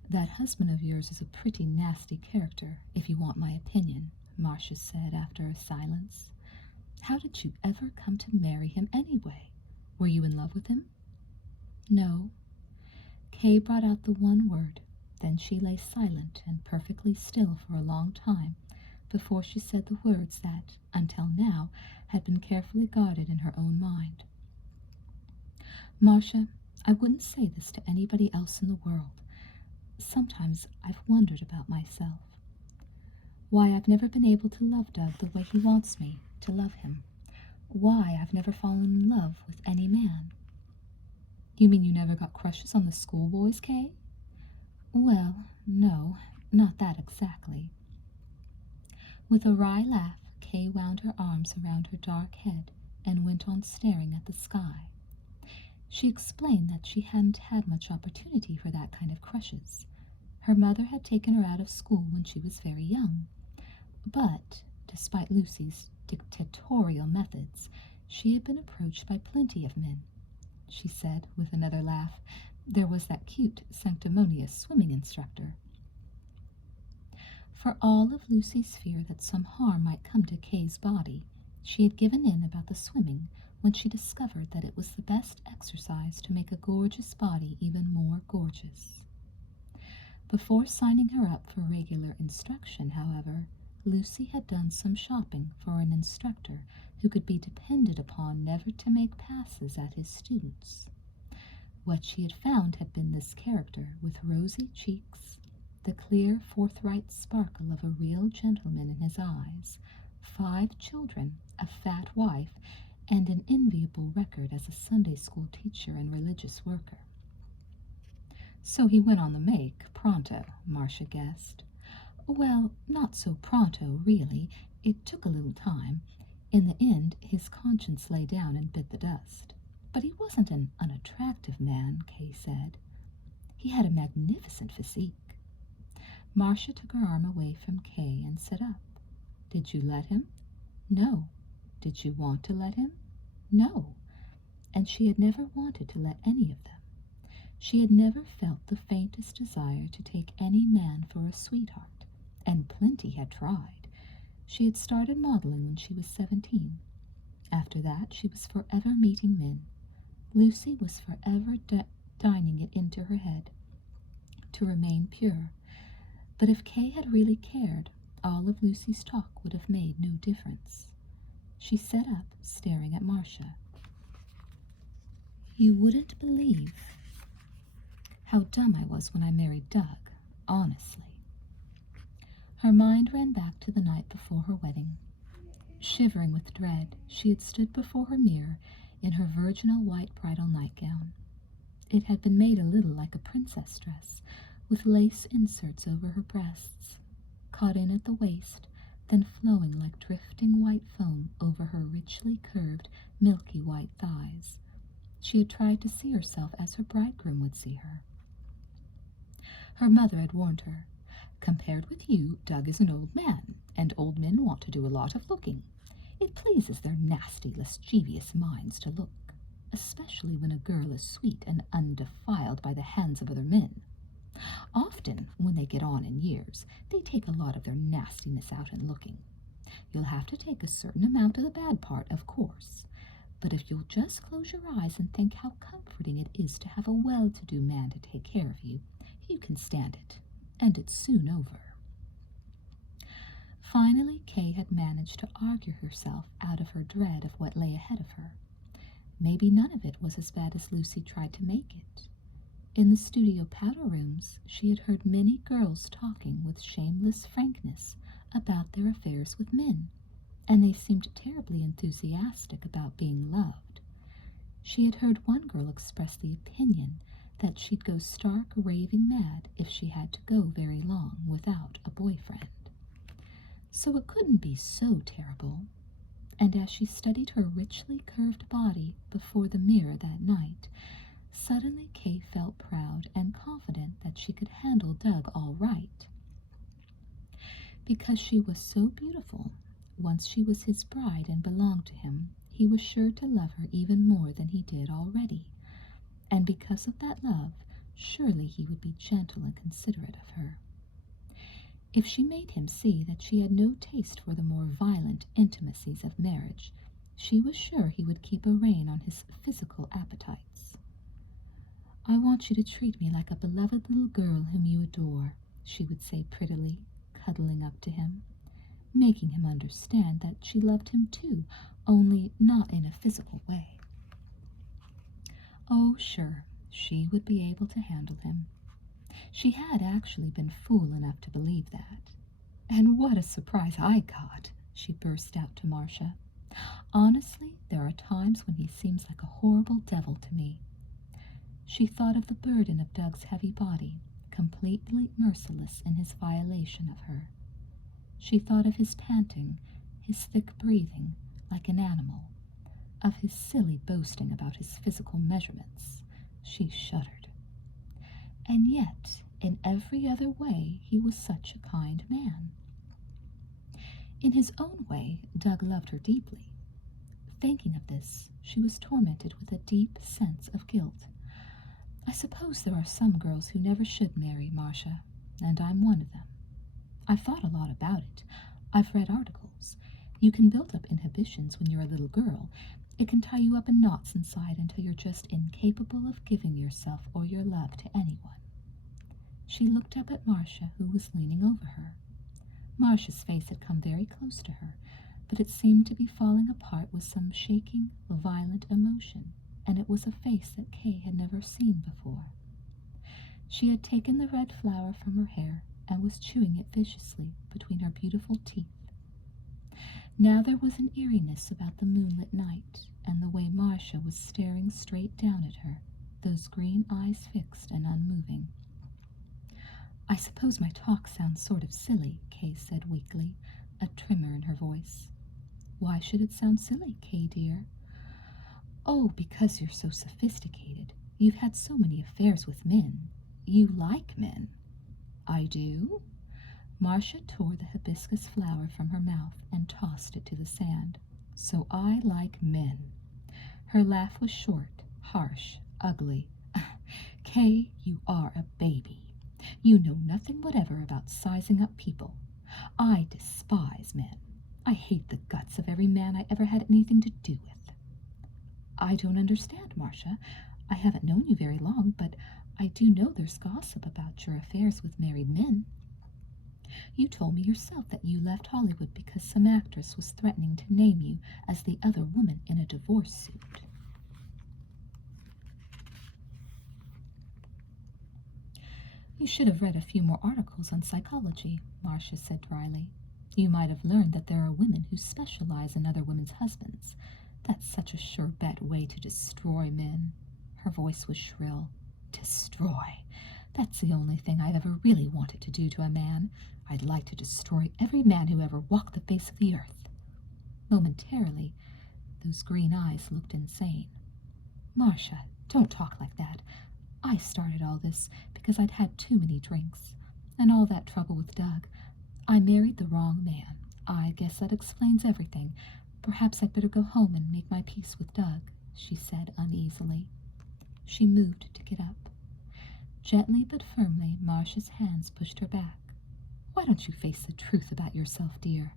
"That husband of yours is a pretty nasty character, if you want my opinion," Marsha said after a silence. "How did you ever come to marry him anyway? Were you in love with him?" "No." Kay brought out the one word, then she lay silent and perfectly still for a long time before she said the words that, until now, had been carefully guarded in her own mind. "Marsha, I wouldn't say this to anybody else in the world. Sometimes I've wondered about myself. Why I've never been able to love Doug the way he wants me to love him. Why I've never fallen in love with any man." "You mean you never got crushes on the schoolboys, Kay?" "Well, no, not that exactly." With a wry laugh, Kay wound her arms around her dark head and went on staring at the sky. She explained that she hadn't had much opportunity for that kind of crushes. Her mother had taken her out of school when she was very young. But, despite Lucy's dictatorial methods, she had been approached by plenty of men. She said, with another laugh, there was that cute, sanctimonious swimming instructor. For all of Lucy's fear that some harm might come to Kaye's body, she had given in about the swimming when she discovered that it was the best exercise to make a gorgeous body even more gorgeous. Before signing her up for regular instruction, however, Lucy had done some shopping for an instructor who could be depended upon never to make passes at his students. What she had found had been this character with rosy cheeks, the clear, forthright sparkle of a real gentleman in his eyes, 5 children, a fat wife, and an enviable record as a Sunday school teacher and religious worker. So he went on the make, pronto, Marsha guessed. Well, not so pronto, really. It took a little time. In the end, his conscience lay down and bit the dust. But he wasn't an unattractive man, Kaye said. He had a magnificent physique. Marsha took her arm away from Kaye and sat up. Did you let him? No. Did you want to let him? No. And she had never wanted to let any of them. She had never felt the faintest desire to take any man for a sweetheart, and plenty had tried. She had started modeling when she was 17. After that, she was forever meeting men. Lucy was forever dining it into her head to remain pure. But if Kaye had really cared, all of Lucy's talk would have made no difference. She sat up, staring at Marsha. You wouldn't believe how dumb I was when I married Doug, honestly. Her mind ran back to the night before her wedding. Shivering with dread, she had stood before her mirror in her virginal white bridal nightgown. It had been made a little like a princess dress, with lace inserts over her breasts, caught in at the waist, then flowing like drifting white foam over her richly curved, milky white thighs. She had tried to see herself as her bridegroom would see her. Her mother had warned her, compared with you, Doug is an old man, and old men want to do a lot of looking. It pleases their nasty, lascivious minds to look, especially when a girl is sweet and undefiled by the hands of other men. Often, when they get on in years, they take a lot of their nastiness out in looking. You'll have to take a certain amount of the bad part, of course, but if you'll just close your eyes and think how comforting it is to have a well-to-do man to take care of you, you can stand it, and it's soon over. Finally, Kaye had managed to argue herself out of her dread of what lay ahead of her. Maybe none of it was as bad as Lucy tried to make it. In the studio powder rooms, she had heard many girls talking with shameless frankness about their affairs with men, and they seemed terribly enthusiastic about being loved. She had heard one girl express the opinion that she'd go stark raving mad if she had to go very long without a boyfriend. So it couldn't be so terrible. And as she studied her richly curved body before the mirror that night, suddenly Kaye felt proud and confident that she could handle Doug all right. Because she was so beautiful, once she was his bride and belonged to him, he was sure to love her even more than he did already. And because of that love, surely he would be gentle and considerate of her. If she made him see that she had no taste for the more violent intimacies of marriage, she was sure he would keep a rein on his physical appetites. I want you to treat me like a beloved little girl whom you adore, she would say prettily, cuddling up to him, making him understand that she loved him too, only not in a physical way. Oh, sure, she would be able to handle him. She had actually been fool enough to believe that. And what a surprise I got, she burst out to Marsha. Honestly, there are times when he seems like a horrible devil to me. She thought of the burden of Doug's heavy body, completely merciless in his violation of her. She thought of his panting, his thick breathing, like an animal, of his silly boasting about his physical measurements. She shuddered. And yet, in every other way, he was such a kind man. In his own way, Doug loved her deeply. Thinking of this, she was tormented with a deep sense of guilt. I suppose there are some girls who never should marry, Marsha, and I'm one of them. I've thought a lot about it. I've read articles. You can build up inhibitions when you're a little girl. It can tie you up in knots inside until you're just incapable of giving yourself or your love to anyone. She looked up at Marsha, who was leaning over her. Marsha's face had come very close to her, but it seemed to be falling apart with some shaking, violent emotion, and it was a face that Kaye had never seen before. She had taken the red flower from her hair and was chewing it viciously between her beautiful teeth. Now there was an eeriness about the moonlit night, and the way Marsha was staring straight down at her, those green eyes fixed and unmoving. I suppose my talk sounds sort of silly, Kaye said weakly, a tremor in her voice. Why should it sound silly, Kaye dear? Oh, because you're so sophisticated. You've had so many affairs with men. You like men. I do? Marsha tore the hibiscus flower from her mouth and tossed it to the sand. So I like men. Her laugh was short, harsh, ugly. Kaye, you are a baby. You know nothing whatever about sizing up people. I despise men. I hate the guts of every man I ever had anything to do with. I don't understand, Marsha. I haven't known you very long, but I do know there's gossip about your affairs with married men. You told me yourself that you left Hollywood because some actress was threatening to name you as the other woman in a divorce suit. You should have read a few more articles on psychology, Marsha said dryly. You might have learned that there are women who specialize in other women's husbands. That's such a sure-bet way to destroy men. Her voice was shrill. Destroy. That's the only thing I've ever really wanted to do to a man. I'd like to destroy every man who ever walked the face of the earth. Momentarily, those green eyes looked insane. Marsha, don't talk like that. I started all this because I'd had too many drinks, and all that trouble with Doug. I married the wrong man. I guess that explains everything. Perhaps I'd better go home and make my peace with Doug, she said uneasily. She moved to get up. Gently but firmly, Marsha's hands pushed her back. Why don't you face the truth about yourself, dear?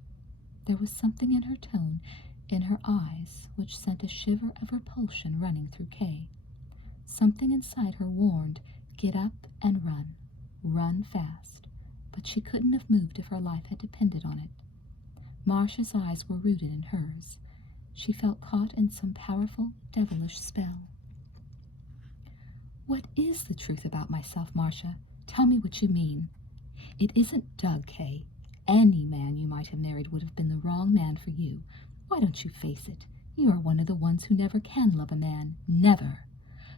There was something in her tone, in her eyes, which sent a shiver of repulsion running through Kaye. Something inside her warned, get up and run. Run fast. But she couldn't have moved if her life had depended on it. Marsha's eyes were rooted in hers. She felt caught in some powerful, devilish spell. What is the truth about myself, Marsha? Tell me what you mean. It isn't Doug, Kaye. Any man you might have married would have been the wrong man for you. Why don't you face it? You are one of the ones who never can love a man. Never.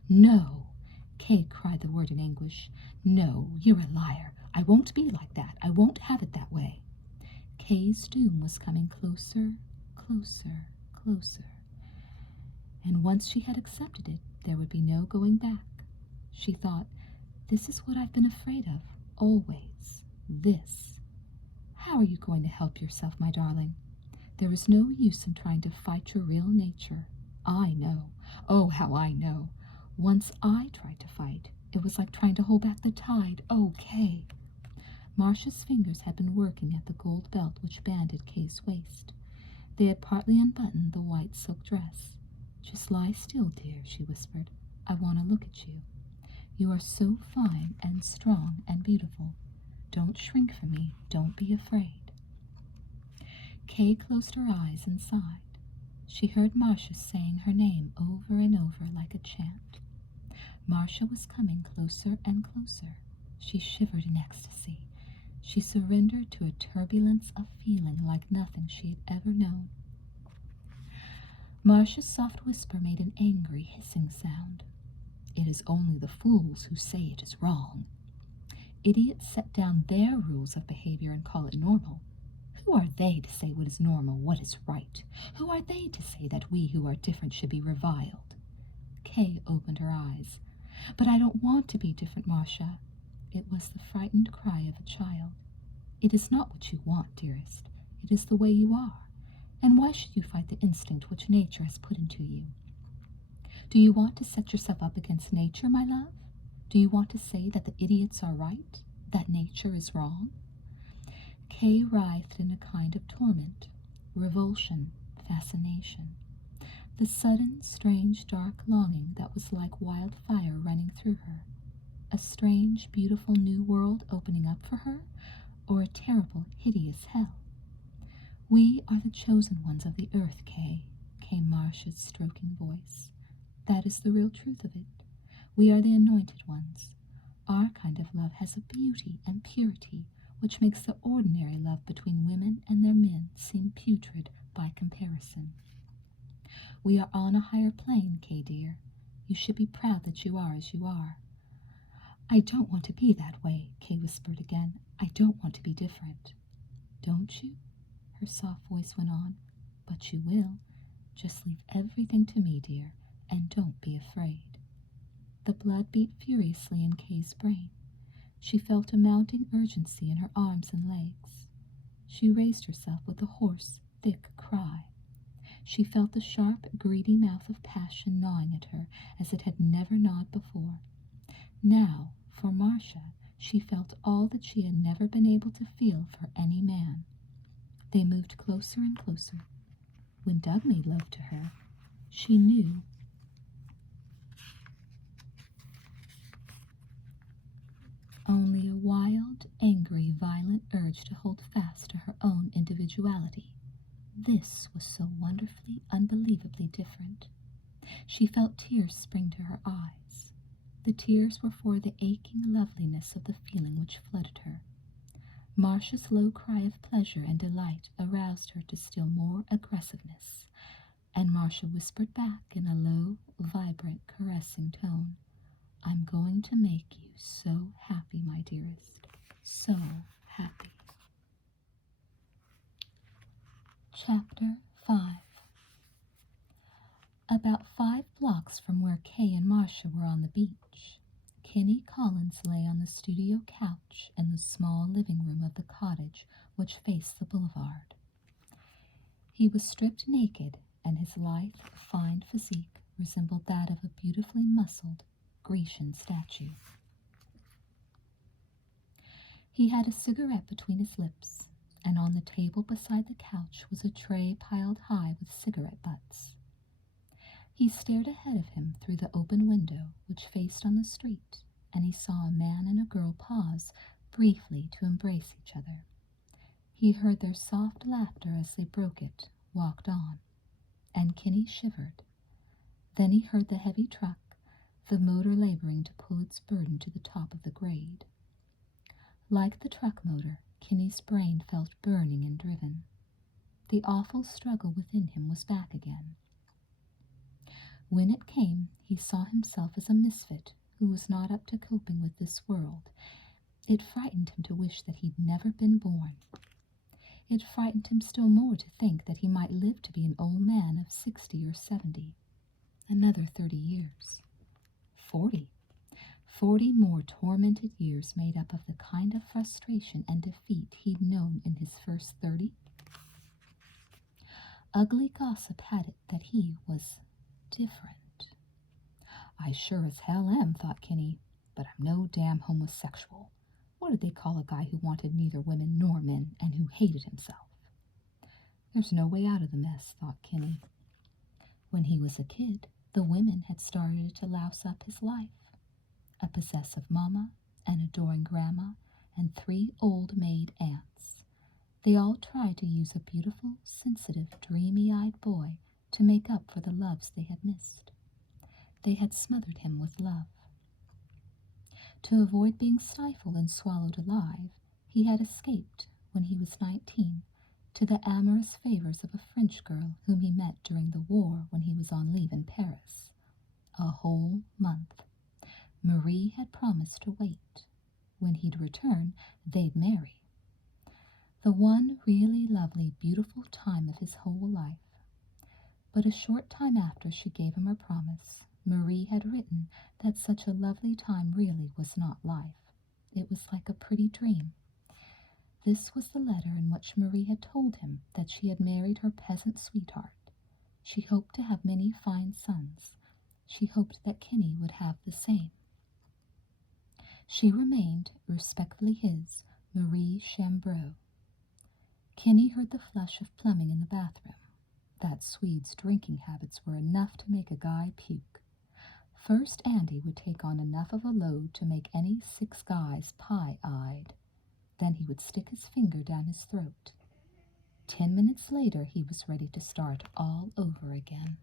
No. Kaye cried the word in anguish. No, you're a liar. I won't be like that. I won't have it that way. Kaye's doom was coming closer, closer, closer. And once she had accepted it, there would be no going back. She thought, this is what I've been afraid of, always. This. How are you going to help yourself, my darling? There is no use in trying to fight your real nature. I know. Oh, how I know. Once I tried to fight, it was like trying to hold back the tide. Oh, Kaye. Marsha's fingers had been working at the gold belt which banded Kaye's waist. They had partly unbuttoned the white silk dress. Just lie still, dear, she whispered. I want to look at you. You are so fine and strong and beautiful. Don't shrink from me. Don't be afraid. Kaye closed her eyes and sighed. She heard Marsha saying her name over and over like a chant. Marsha was coming closer and closer. She shivered in ecstasy. She surrendered to a turbulence of feeling like nothing she had ever known. Marsha's soft whisper made an angry hissing sound. It is only the fools who say it is wrong. Idiots set down their rules of behavior and call it normal. Who are they to say what is normal, what is right? Who are they to say that we who are different should be reviled? Kaye opened her eyes. But I don't want to be different, Marsha. It was the frightened cry of a child. It is not what you want, dearest. It is the way you are, and why should you fight the instinct which nature has put into you? Do you want to set yourself up against nature, my love? Do you want to say that the idiots are right, that nature is wrong? Kay writhed in a kind of torment, revulsion, fascination. The sudden, strange, dark longing that was like wildfire running through her. A strange, beautiful new world opening up for her, or a terrible, hideous hell? We are the chosen ones of the earth, Kay, came Marsha's stroking voice. That is the real truth of it. We are the anointed ones. Our kind of love has a beauty and purity which makes the ordinary love between women and their men seem putrid by comparison. We are on a higher plane, Kay dear. You should be proud that you are as you are. I don't want to be that way, Kay whispered again. I don't want to be different. Don't you? Her soft voice went on. But you will. Just leave everything to me, dear, and don't be afraid. The blood beat furiously in Kay's brain. She felt a mounting urgency in her arms and legs. She raised herself with a hoarse, thick cry. She felt the sharp, greedy mouth of passion gnawing at her as it had never gnawed before. Now, for Marsha, she felt all that she had never been able to feel for any man. They moved closer and closer. When Doug made love to her, she knew only a wild, angry, violent urge to hold fast to her own individuality. This was so wonderfully, unbelievably different. She felt tears spring to her eyes. The tears were for the aching loveliness of the feeling which flooded her. Marsha's low cry of pleasure and delight aroused her to still more aggressiveness, and Marsha whispered back in a low, vibrant, caressing tone, I'm going to make you so happy, my dearest, so happy. Chapter 5. About 5 blocks from where Kay and Marsha were on the beach, Kenny Collins lay on the studio couch in the small living room of the cottage which faced the boulevard. He was stripped naked, and his lithe, fine physique resembled that of a beautifully muscled Grecian statue. He had a cigarette between his lips, and on the table beside the couch was a tray piled high with cigarette butts. He stared ahead of him through the open window which faced on the street, and he saw a man and a girl pause briefly to embrace each other. He heard their soft laughter as they broke it, walked on, and Kenny shivered. Then he heard the heavy truck, the motor laboring to pull its burden to the top of the grade. Like the truck motor, Kenny's brain felt burning and driven. The awful struggle within him was back again. When it came, he saw himself as a misfit who was not up to coping with this world. It frightened him to wish that he'd never been born. It frightened him still more to think that he might live to be an old man of 60 or 70. Another 30 years. 40. 40 more tormented years made up of the kind of frustration and defeat he'd known in his first 30. Ugly gossip had it that he was different. I sure as hell am, thought Kenny, but I'm no damn homosexual. What did they call a guy who wanted neither women nor men and who hated himself? There's no way out of the mess, thought Kenny. When he was a kid, the women had started to louse up his life. A possessive mama, an adoring grandma, and 3 old maid aunts. They all tried to use a beautiful, sensitive, dreamy-eyed boy to make up for the loves they had missed. They had smothered him with love. To avoid being stifled and swallowed alive, he had escaped, when he was 19, to the amorous favors of a French girl whom he met during the war when he was on leave in Paris. A whole month. Marie had promised to wait. When he'd return, they'd marry. The one really lovely, beautiful time of his whole life. But a short time after she gave him her promise, Marie had written that such a lovely time really was not life. It was like a pretty dream. This was the letter in which Marie had told him that she had married her peasant sweetheart. She hoped to have many fine sons. She hoped that Kinney would have the same. She remained, respectfully his, Marie Chambreau. Kinney heard the flush of plumbing in the bathroom. That Swede's drinking habits were enough to make a guy puke. First, Andy would take on enough of a load to make any 6 guys pie-eyed. Then he would stick his finger down his throat. 10 minutes later, he was ready to start all over again.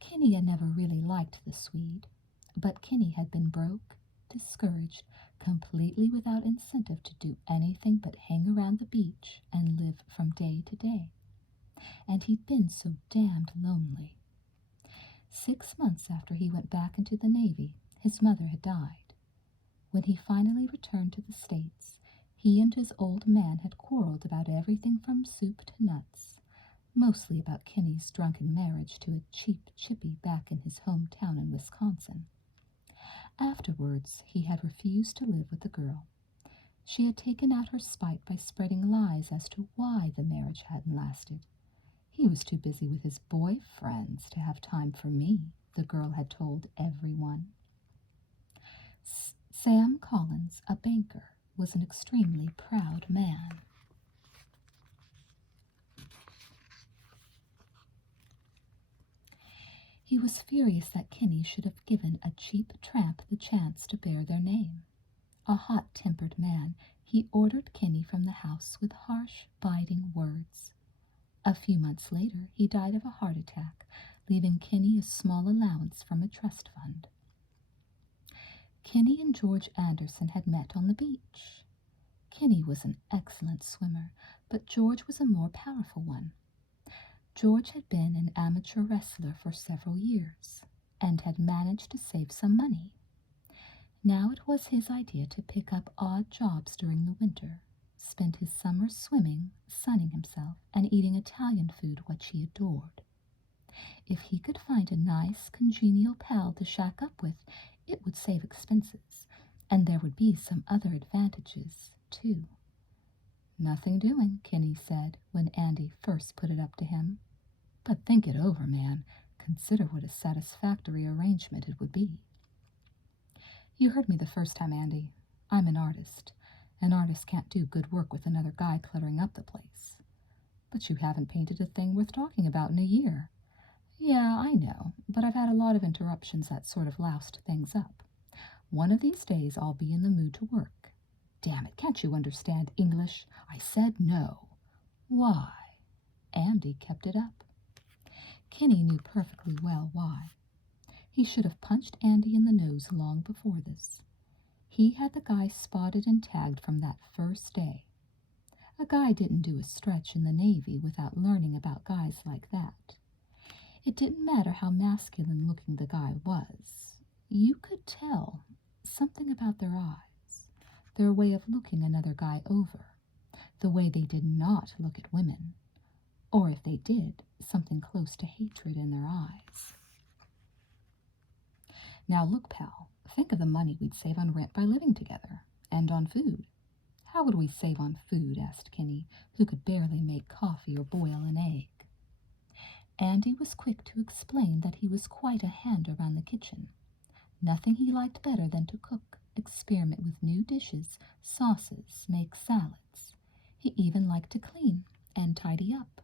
Kinney had never really liked the Swede, but Kinney had been broke, discouraged, completely without incentive to do anything but hang around the beach and live from day to day. And he'd been so damned lonely. 6 months after he went back into the Navy, his mother had died. When he finally returned to the States, he and his old man had quarreled about everything from soup to nuts, mostly about Kinney's drunken marriage to a cheap chippy back in his hometown in Wisconsin. Afterwards, he had refused to live with the girl. She had taken out her spite by spreading lies as to why the marriage hadn't lasted. He was too busy with his boyfriends to have time for me, the girl had told everyone. Sam Collins, a banker, was an extremely proud man. He was furious that Kinney should have given a cheap tramp the chance to bear their name. A hot-tempered man, he ordered Kinney from the house with harsh, biting words. A few months later, he died of a heart attack, leaving Kinney a small allowance from a trust fund. Kinney and George Anderson had met on the beach. Kinney was an excellent swimmer, but George was a more powerful one. George had been an amateur wrestler for several years, and had managed to save some money. Now it was his idea to pick up odd jobs during the winter, spend his summers swimming, sunning himself, and eating Italian food which he adored. If he could find a nice, congenial pal to shack up with, it would save expenses, and there would be some other advantages, too. "Nothing doing," Kinney said when Andy first put it up to him. "But think it over, man. Consider what a satisfactory arrangement it would be." "You heard me the first time, Andy. I'm an artist. An artist can't do good work with another guy cluttering up the place." "But you haven't painted a thing worth talking about in a year." "Yeah, I know, but I've had a lot of interruptions that sort of loused things up. One of these days I'll be in the mood to work." "Damn it, can't you understand English? I said no." "Why?" Andy kept it up. Kinney knew perfectly well why. He should have punched Andy in the nose long before this. He had the guy spotted and tagged from that first day. A guy didn't do a stretch in the Navy without learning about guys like that. It didn't matter how masculine-looking the guy was. You could tell something about their eyes, their way of looking another guy over, the way they did not look at women, or if they did, something close to hatred in their eyes. "Now look, pal, think of the money we'd save on rent by living together, and on food." "How would we save on food?" asked Kinney, who could barely make coffee or boil an egg. Andy was quick to explain that he was quite a hand around the kitchen. Nothing he liked better than to cook, experiment with new dishes, sauces, make salads. He even liked to clean and tidy up.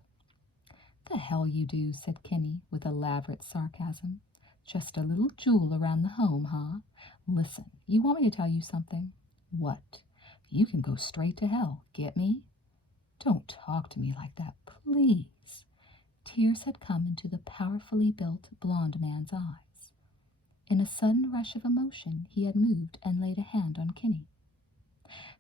"The hell you do," said Kinney with elaborate sarcasm. "Just a little jewel around the home, huh? Listen, you want me to tell you something?" "What?" "You can go straight to hell, get me?" "Don't talk to me like that, please." Tears had come into the powerfully built blond man's eyes. In a sudden rush of emotion, he had moved and laid a hand on Kinney.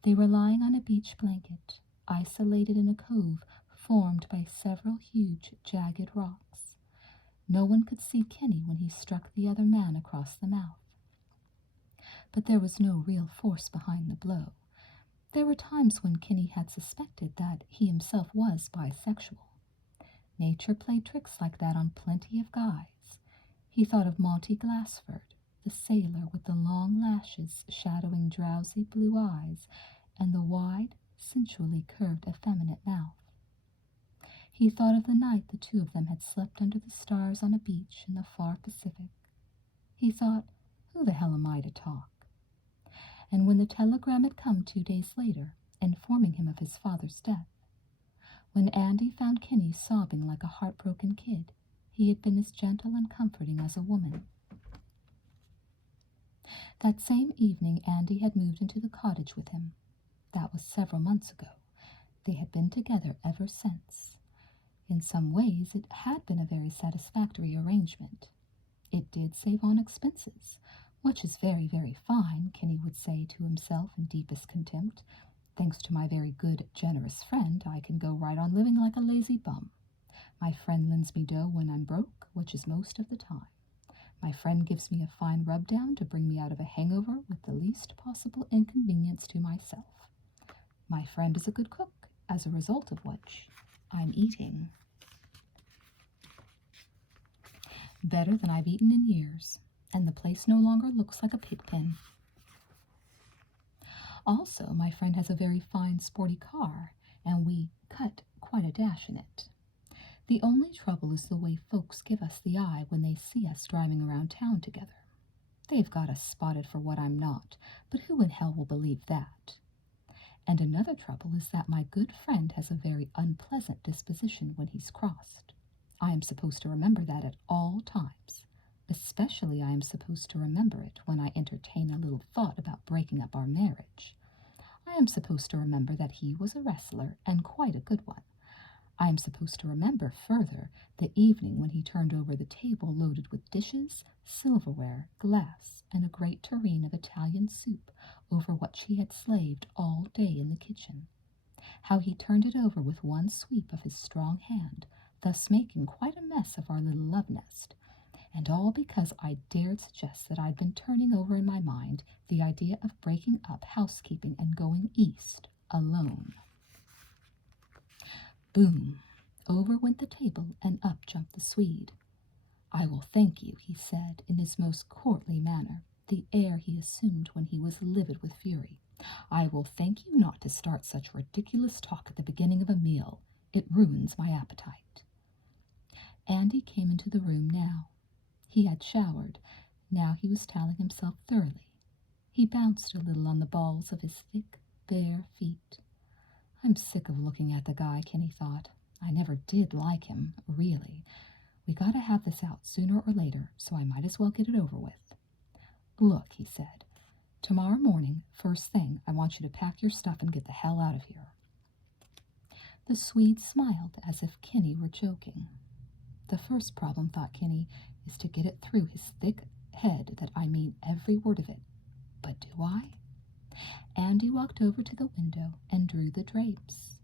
They were lying on a beach blanket, isolated in a cove formed by several huge, jagged rocks. No one could see Kinney when he struck the other man across the mouth. But there was no real force behind the blow. There were times when Kinney had suspected that he himself was bisexual. Nature played tricks like that on plenty of guys. He thought of Monty Glassford, the sailor with the long lashes shadowing drowsy blue eyes, and the wide, sensually curved effeminate mouth. He thought of the night the two of them had slept under the stars on a beach in the far Pacific. He thought, who the hell am I to talk? And when the telegram had come 2 days later, informing him of his father's death, when Andy found Kenny sobbing like a heartbroken kid, he had been as gentle and comforting as a woman. That same evening Andy had moved into the cottage with him. That was several months ago. They had been together ever since. In some ways it had been a very satisfactory arrangement. It did save on expenses, which is very, very fine, Kenny would say to himself in deepest contempt. Thanks to my very good, generous friend, I can go right on living like a lazy bum. My friend lends me dough when I'm broke, which is most of the time. My friend gives me a fine rub-down to bring me out of a hangover with the least possible inconvenience to myself. My friend is a good cook, as a result of which I'm eating better than I've eaten in years, and the place no longer looks like a pig pen. Also, my friend has a very fine sporty car, and we cut quite a dash in it. The only trouble is the way folks give us the eye when they see us driving around town together. They've got us spotted for what I'm not, but who in hell will believe that? And another trouble is that my good friend has a very unpleasant disposition when he's crossed. I am supposed to remember that at all times. Especially I am supposed to remember it when I entertain a little thought about breaking up our marriage. I am supposed to remember that he was a wrestler, and quite a good one. I am supposed to remember, further, the evening when he turned over the table loaded with dishes, silverware, glass, and a great tureen of Italian soup over what she had slaved all day in the kitchen. How he turned it over with one sweep of his strong hand, thus making quite a mess of our little love nest. And all because I dared suggest that I'd been turning over in my mind the idea of breaking up housekeeping and going east alone. Boom! Over went the table and up jumped the Swede. I will thank you, he said in his most courtly manner, the air he assumed when he was livid with fury. I will thank you not to start such ridiculous talk at the beginning of a meal. It ruins my appetite. Andy came into the room now. He had showered. Now he was toweling himself thoroughly. He bounced a little on the balls of his thick, bare feet. I'm sick of looking at the guy, Kenny thought. I never did like him, really. We gotta have this out sooner or later, so I might as well get it over with. Look, he said, tomorrow morning, first thing, I want you to pack your stuff and get the hell out of here. The Swede smiled as if Kenny were joking. The first problem, thought Kenny, is to get it through his thick head that I mean every word of it. But do I? Andy walked over to the window and drew the drapes.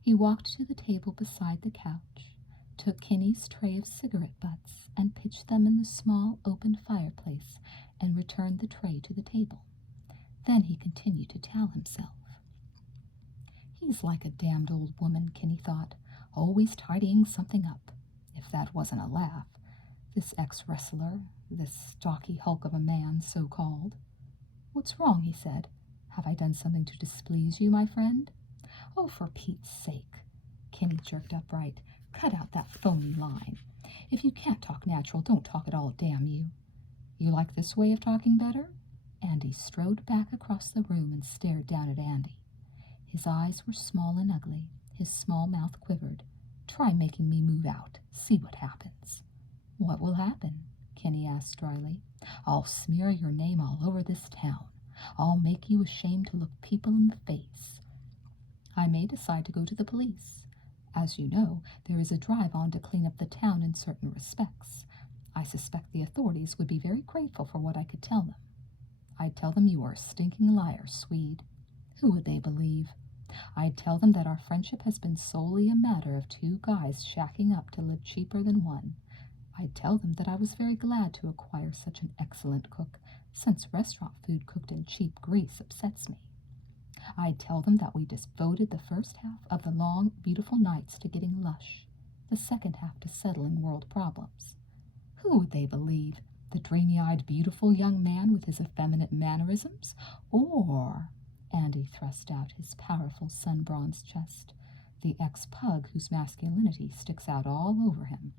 He walked to the table beside the couch, took Kenny's tray of cigarette butts and pitched them in the small open fireplace and returned the tray to the table. Then he continued to tell himself. He's like a damned old woman, Kenny thought, always tidying something up. If that wasn't a laugh. This ex-wrestler, this stocky hulk of a man, so-called. What's wrong, he said. Have I done something to displease you, my friend? Oh, for Pete's sake. Kenny jerked upright. Cut out that phony line. If you can't talk natural, don't talk at all, damn you. You like this way of talking better? Andy strode back across the room and stared down at Andy. His eyes were small and ugly. His small mouth quivered. Try making me move out. See what happens. What will happen? Kenny asked dryly. I'll smear your name all over this town. I'll make you ashamed to look people in the face. I may decide to go to the police. As you know, there is a drive on to clean up the town in certain respects. I suspect the authorities would be very grateful for what I could tell them. I'd tell them you are a stinking liar, Swede. Who would they believe? I'd tell them that our friendship has been solely a matter of two guys shacking up to live cheaper than one. I'd tell them that I was very glad to acquire such an excellent cook, since restaurant food cooked in cheap grease upsets me. I'd tell them that we devoted the first half of the long, beautiful nights to getting lush, the second half to settling world problems. Who would they believe? The dreamy-eyed, beautiful young man with his effeminate mannerisms? Or Andy thrust out his powerful sun-bronzed chest, the ex-pug whose masculinity sticks out all over him.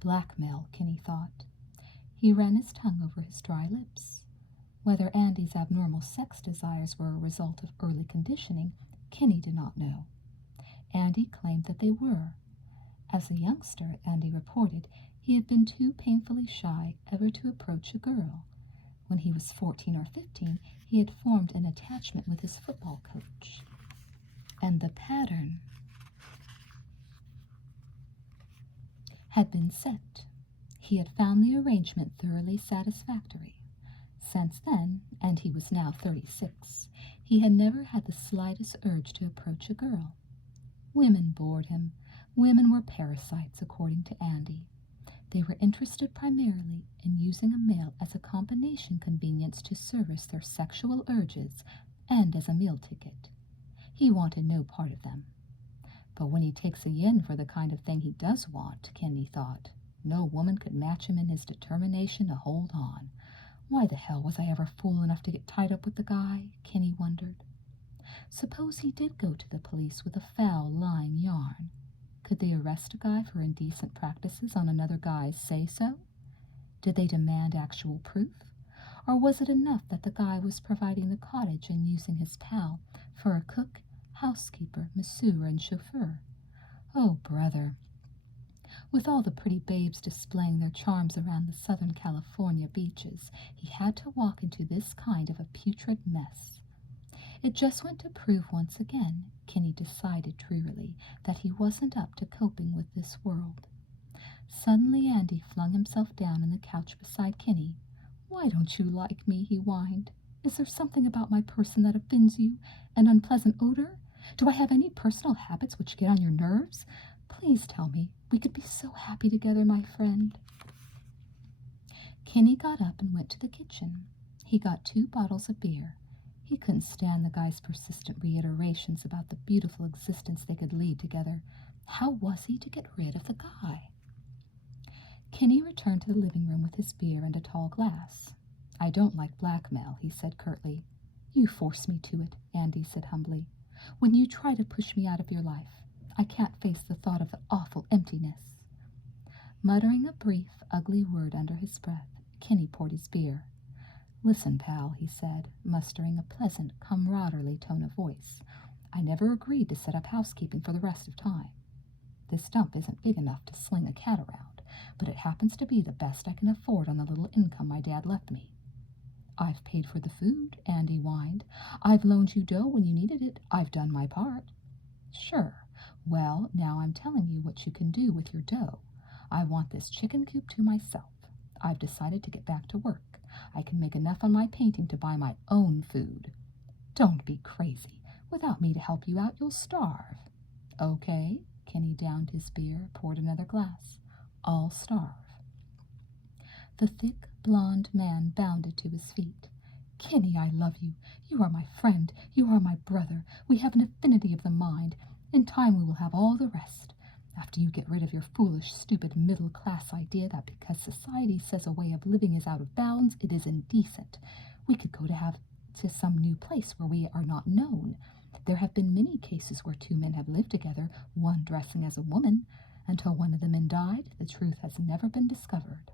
Blackmail, Kinney thought. He ran his tongue over his dry lips. Whether Andy's abnormal sex desires were a result of early conditioning, Kinney did not know. Andy claimed that they were. As a youngster, Andy reported, he had been too painfully shy ever to approach a girl. When he was 14 or 15, he had formed an attachment with his football coach. And the pattern had been set. He had found the arrangement thoroughly satisfactory. Since then, and he was now 36, he had never had the slightest urge to approach a girl. Women bored him. Women were parasites, according to Andy. They were interested primarily in using a male as a combination convenience to service their sexual urges and as a meal ticket. He wanted no part of them. But when he takes a yen for the kind of thing he does want, Kinney thought, no woman could match him in his determination to hold on. Why the hell was I ever fool enough to get tied up with the guy? Kinney wondered. Suppose he did go to the police with a foul, lying yarn. Could they arrest a guy for indecent practices on another guy's say-so? Did they demand actual proof? Or was it enough that the guy was providing the cottage and using his pal for a cook, housekeeper, masseur, and chauffeur? Oh, brother. With all the pretty babes displaying their charms around the Southern California beaches, he had to walk into this kind of a putrid mess. It just went to prove once again, Kinney decided drearily, that he wasn't up to coping with this world. Suddenly Andy flung himself down on the couch beside Kinney. "Why don't you like me?" he whined. "Is there something about my person that offends you? An unpleasant odor? Do I have any personal habits which get on your nerves? Please tell me. We could be so happy together, my friend." Kinney got up and went to the kitchen. He got 2 bottles of beer. He couldn't stand the guy's persistent reiterations about the beautiful existence they could lead together. How was he to get rid of the guy? Kinney returned to the living room with his beer and a tall glass. "I don't like blackmail," he said curtly. "You force me to it," Andy said humbly. "When you try to push me out of your life, I can't face the thought of the awful emptiness." Muttering a brief, ugly word under his breath, Kinney poured his beer. "Listen, pal," he said, mustering a pleasant, camaraderie tone of voice. "I never agreed to set up housekeeping for the rest of time. This dump isn't big enough to sling a cat around, but it happens to be the best I can afford on the little income my dad left me." "I've paid for the food," Andy whined. "I've loaned you dough when you needed it. I've done my part." "Sure. Well, now I'm telling you what you can do with your dough. I want this chicken coop to myself. I've decided to get back to work. I can make enough on my painting to buy my own food." "Don't be crazy. Without me to help you out, you'll starve." "Okay." Kinney downed his beer, poured another glass. "I'll starve." The thick, blond man bounded to his feet. "Kinney, I love you. You are my friend. You are my brother. We have an affinity of the mind. In time we will have all the rest. After you get rid of your foolish, stupid, middle-class idea that because society says a way of living is out of bounds, it is indecent, we could go to some new place where we are not known. There have been many cases where 2 men have lived together, one dressing as a woman. Until one of the men died, the truth has never been discovered."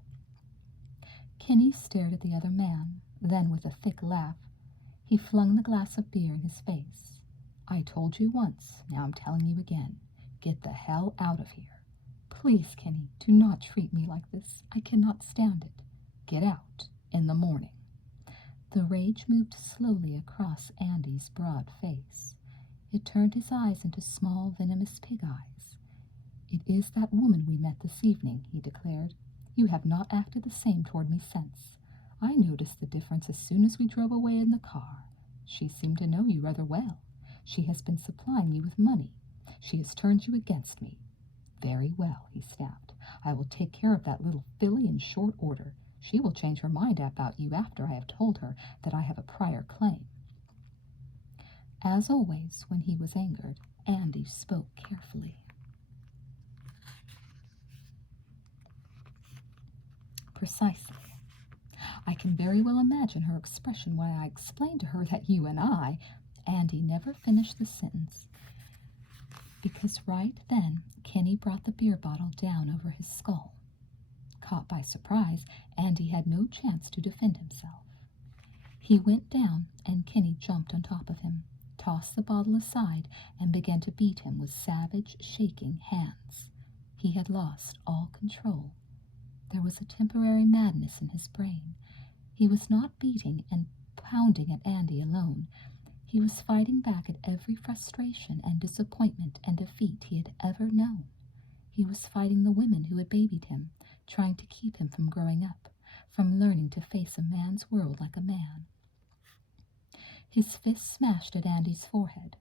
Kinney stared at the other man. Then, with a thick laugh, he flung the glass of beer in his face. "I told you once, now I'm telling you again. Get the hell out of here. Please, Kinney, do not treat me like this. I cannot stand it. Get out in the morning." The rage moved slowly across Andy's broad face. It turned his eyes into small, venomous pig eyes. "It is that woman we met this evening," he declared. "You have not acted the same toward me since. I noticed the difference as soon as we drove away in the car. She seemed to know you rather well. She has been supplying you with money. She has turned you against me." "Very well," he snapped. "I will take care of that little filly in short order. She will change her mind about you after I have told her that I have a prior claim." As always, when he was angered, Andy spoke carefully. "Precisely. I can very well imagine her expression when I explained to her that you and I—" Andy never finished the sentence, because right then Kenny brought the beer bottle down over his skull. Caught by surprise, Andy had no chance to defend himself. He went down, and Kenny jumped on top of him, tossed the bottle aside, and began to beat him with savage, shaking hands. He had lost all control. There was a temporary madness in his brain. He was not beating and pounding at Andy alone. He was fighting back at every frustration and disappointment and defeat he had ever known. He was fighting the women who had babied him, trying to keep him from growing up, from learning to face a man's world like a man. His fist smashed at Andy's forehead.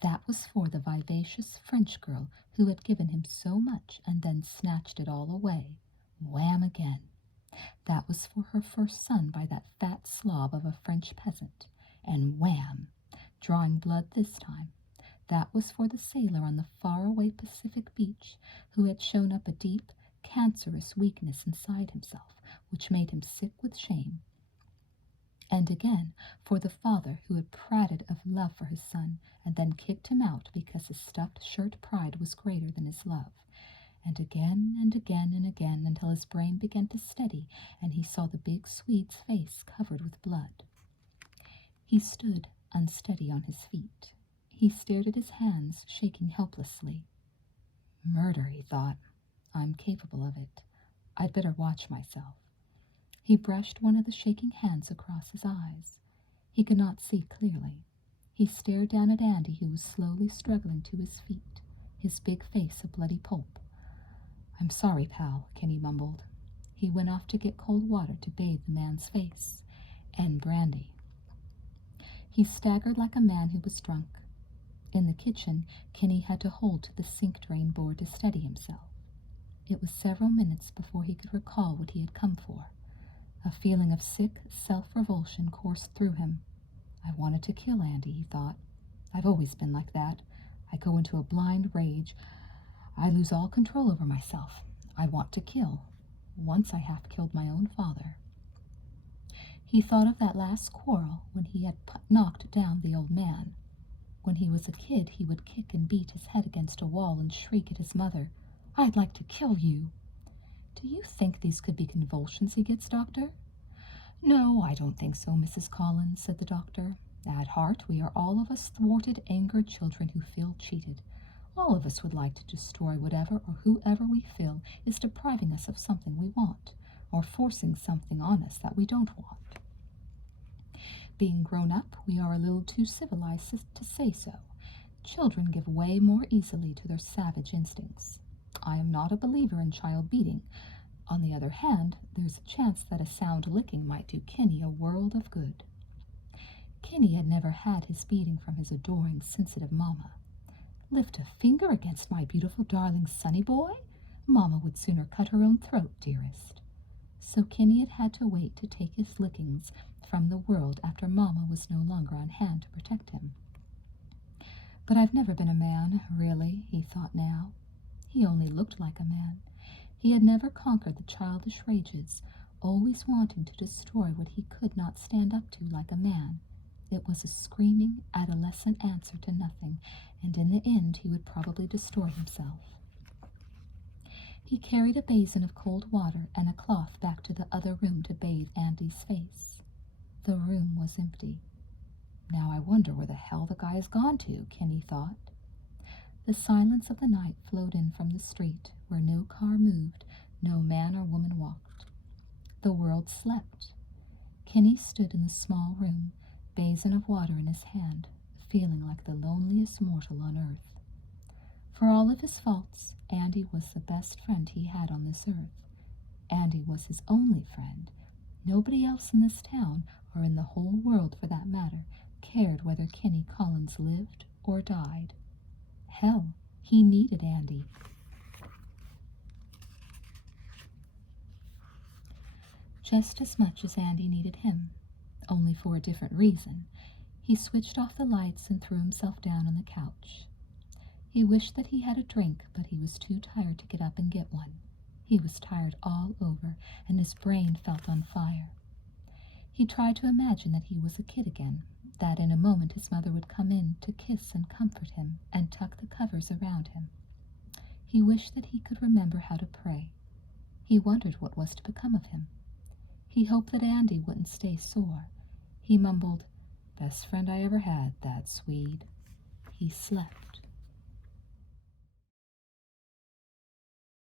That was for the vivacious French girl who had given him so much and then snatched it all away. Wham again. That was for her first son by that fat slob of a French peasant. And wham, drawing blood this time. That was for the sailor on the faraway Pacific beach who had shown up a deep, cancerous weakness inside himself, which made him sick with shame. And again for the father who had prated of love for his son and then kicked him out because his stuffed shirt pride was greater than his love. And again and again and again until his brain began to steady and he saw the big Swede's face covered with blood. He stood unsteady on his feet. He stared at his hands, shaking helplessly. Murder, he thought. I'm capable of it. I'd better watch myself. He brushed one of the shaking hands across his eyes. He could not see clearly. He stared down at Andy, who was slowly struggling to his feet, his big face a bloody pulp. I'm sorry, pal, Kenny mumbled. He went off to get cold water to bathe the man's face, and brandy. He staggered like a man who was drunk. In the kitchen, Kenny had to hold to the sink drain board to steady himself. It was several minutes before he could recall what he had come for. A feeling of sick self-revulsion coursed through him. I wanted to kill Andy, he thought. I've always been like that. I go into a blind rage. I lose all control over myself. I want to kill. Once I half killed my own father. He thought of that last quarrel when he had knocked down the old man. When he was a kid, he would kick and beat his head against a wall and shriek at his mother, I'd like to kill you. Do you think these could be convulsions he gets, Doctor? No, I don't think so, Mrs. Collins, said the doctor. At heart, we are all of us thwarted, angered children who feel cheated. All of us would like to destroy whatever or whoever we feel is depriving us of something we want, or forcing something on us that we don't want. Being grown up, we are a little too civilized to say so. Children give way more easily to their savage instincts. I am not a believer in child beating. On the other hand, there's a chance that a sound licking might do Kenny a world of good. Kenny had never had his beating from his adoring, sensitive mamma. Lift a finger against my beautiful, darling sonny boy? Mamma would sooner cut her own throat, dearest. So Kenny had had to wait to take his lickings from the world after Mamma was no longer on hand to protect him. But I've never been a man, really, he thought now. He only looked like a man. He had never conquered the childish rages, always wanting to destroy what he could not stand up to like a man. It was a screaming, adolescent answer to nothing, and in the end he would probably destroy himself. He carried a basin of cold water and a cloth back to the other room to bathe Andy's face. The room was empty. Now I wonder where the hell the guy has gone to, Kenny thought. The silence of the night flowed in from the street, where no car moved, no man or woman walked. The world slept. Kenny stood in the small room, basin of water in his hand, feeling like the loneliest mortal on earth. For all of his faults, Andy was the best friend he had on this earth. Andy was his only friend. Nobody else in this town, or in the whole world for that matter, cared whether Kenny Collins lived or died. Hell, he needed Andy. Just as much as Andy needed him, only for a different reason. He switched off the lights and threw himself down on the couch. He wished that he had a drink, but he was too tired to get up and get one. He was tired all over, and his brain felt on fire. He tried to imagine that he was a kid again, that in a moment his mother would come in to kiss and comfort him and tuck the covers around him. He wished that he could remember how to pray. He wondered what was to become of him. He hoped that Andy wouldn't stay sore. He mumbled, "Best friend I ever had, that Swede." He slept.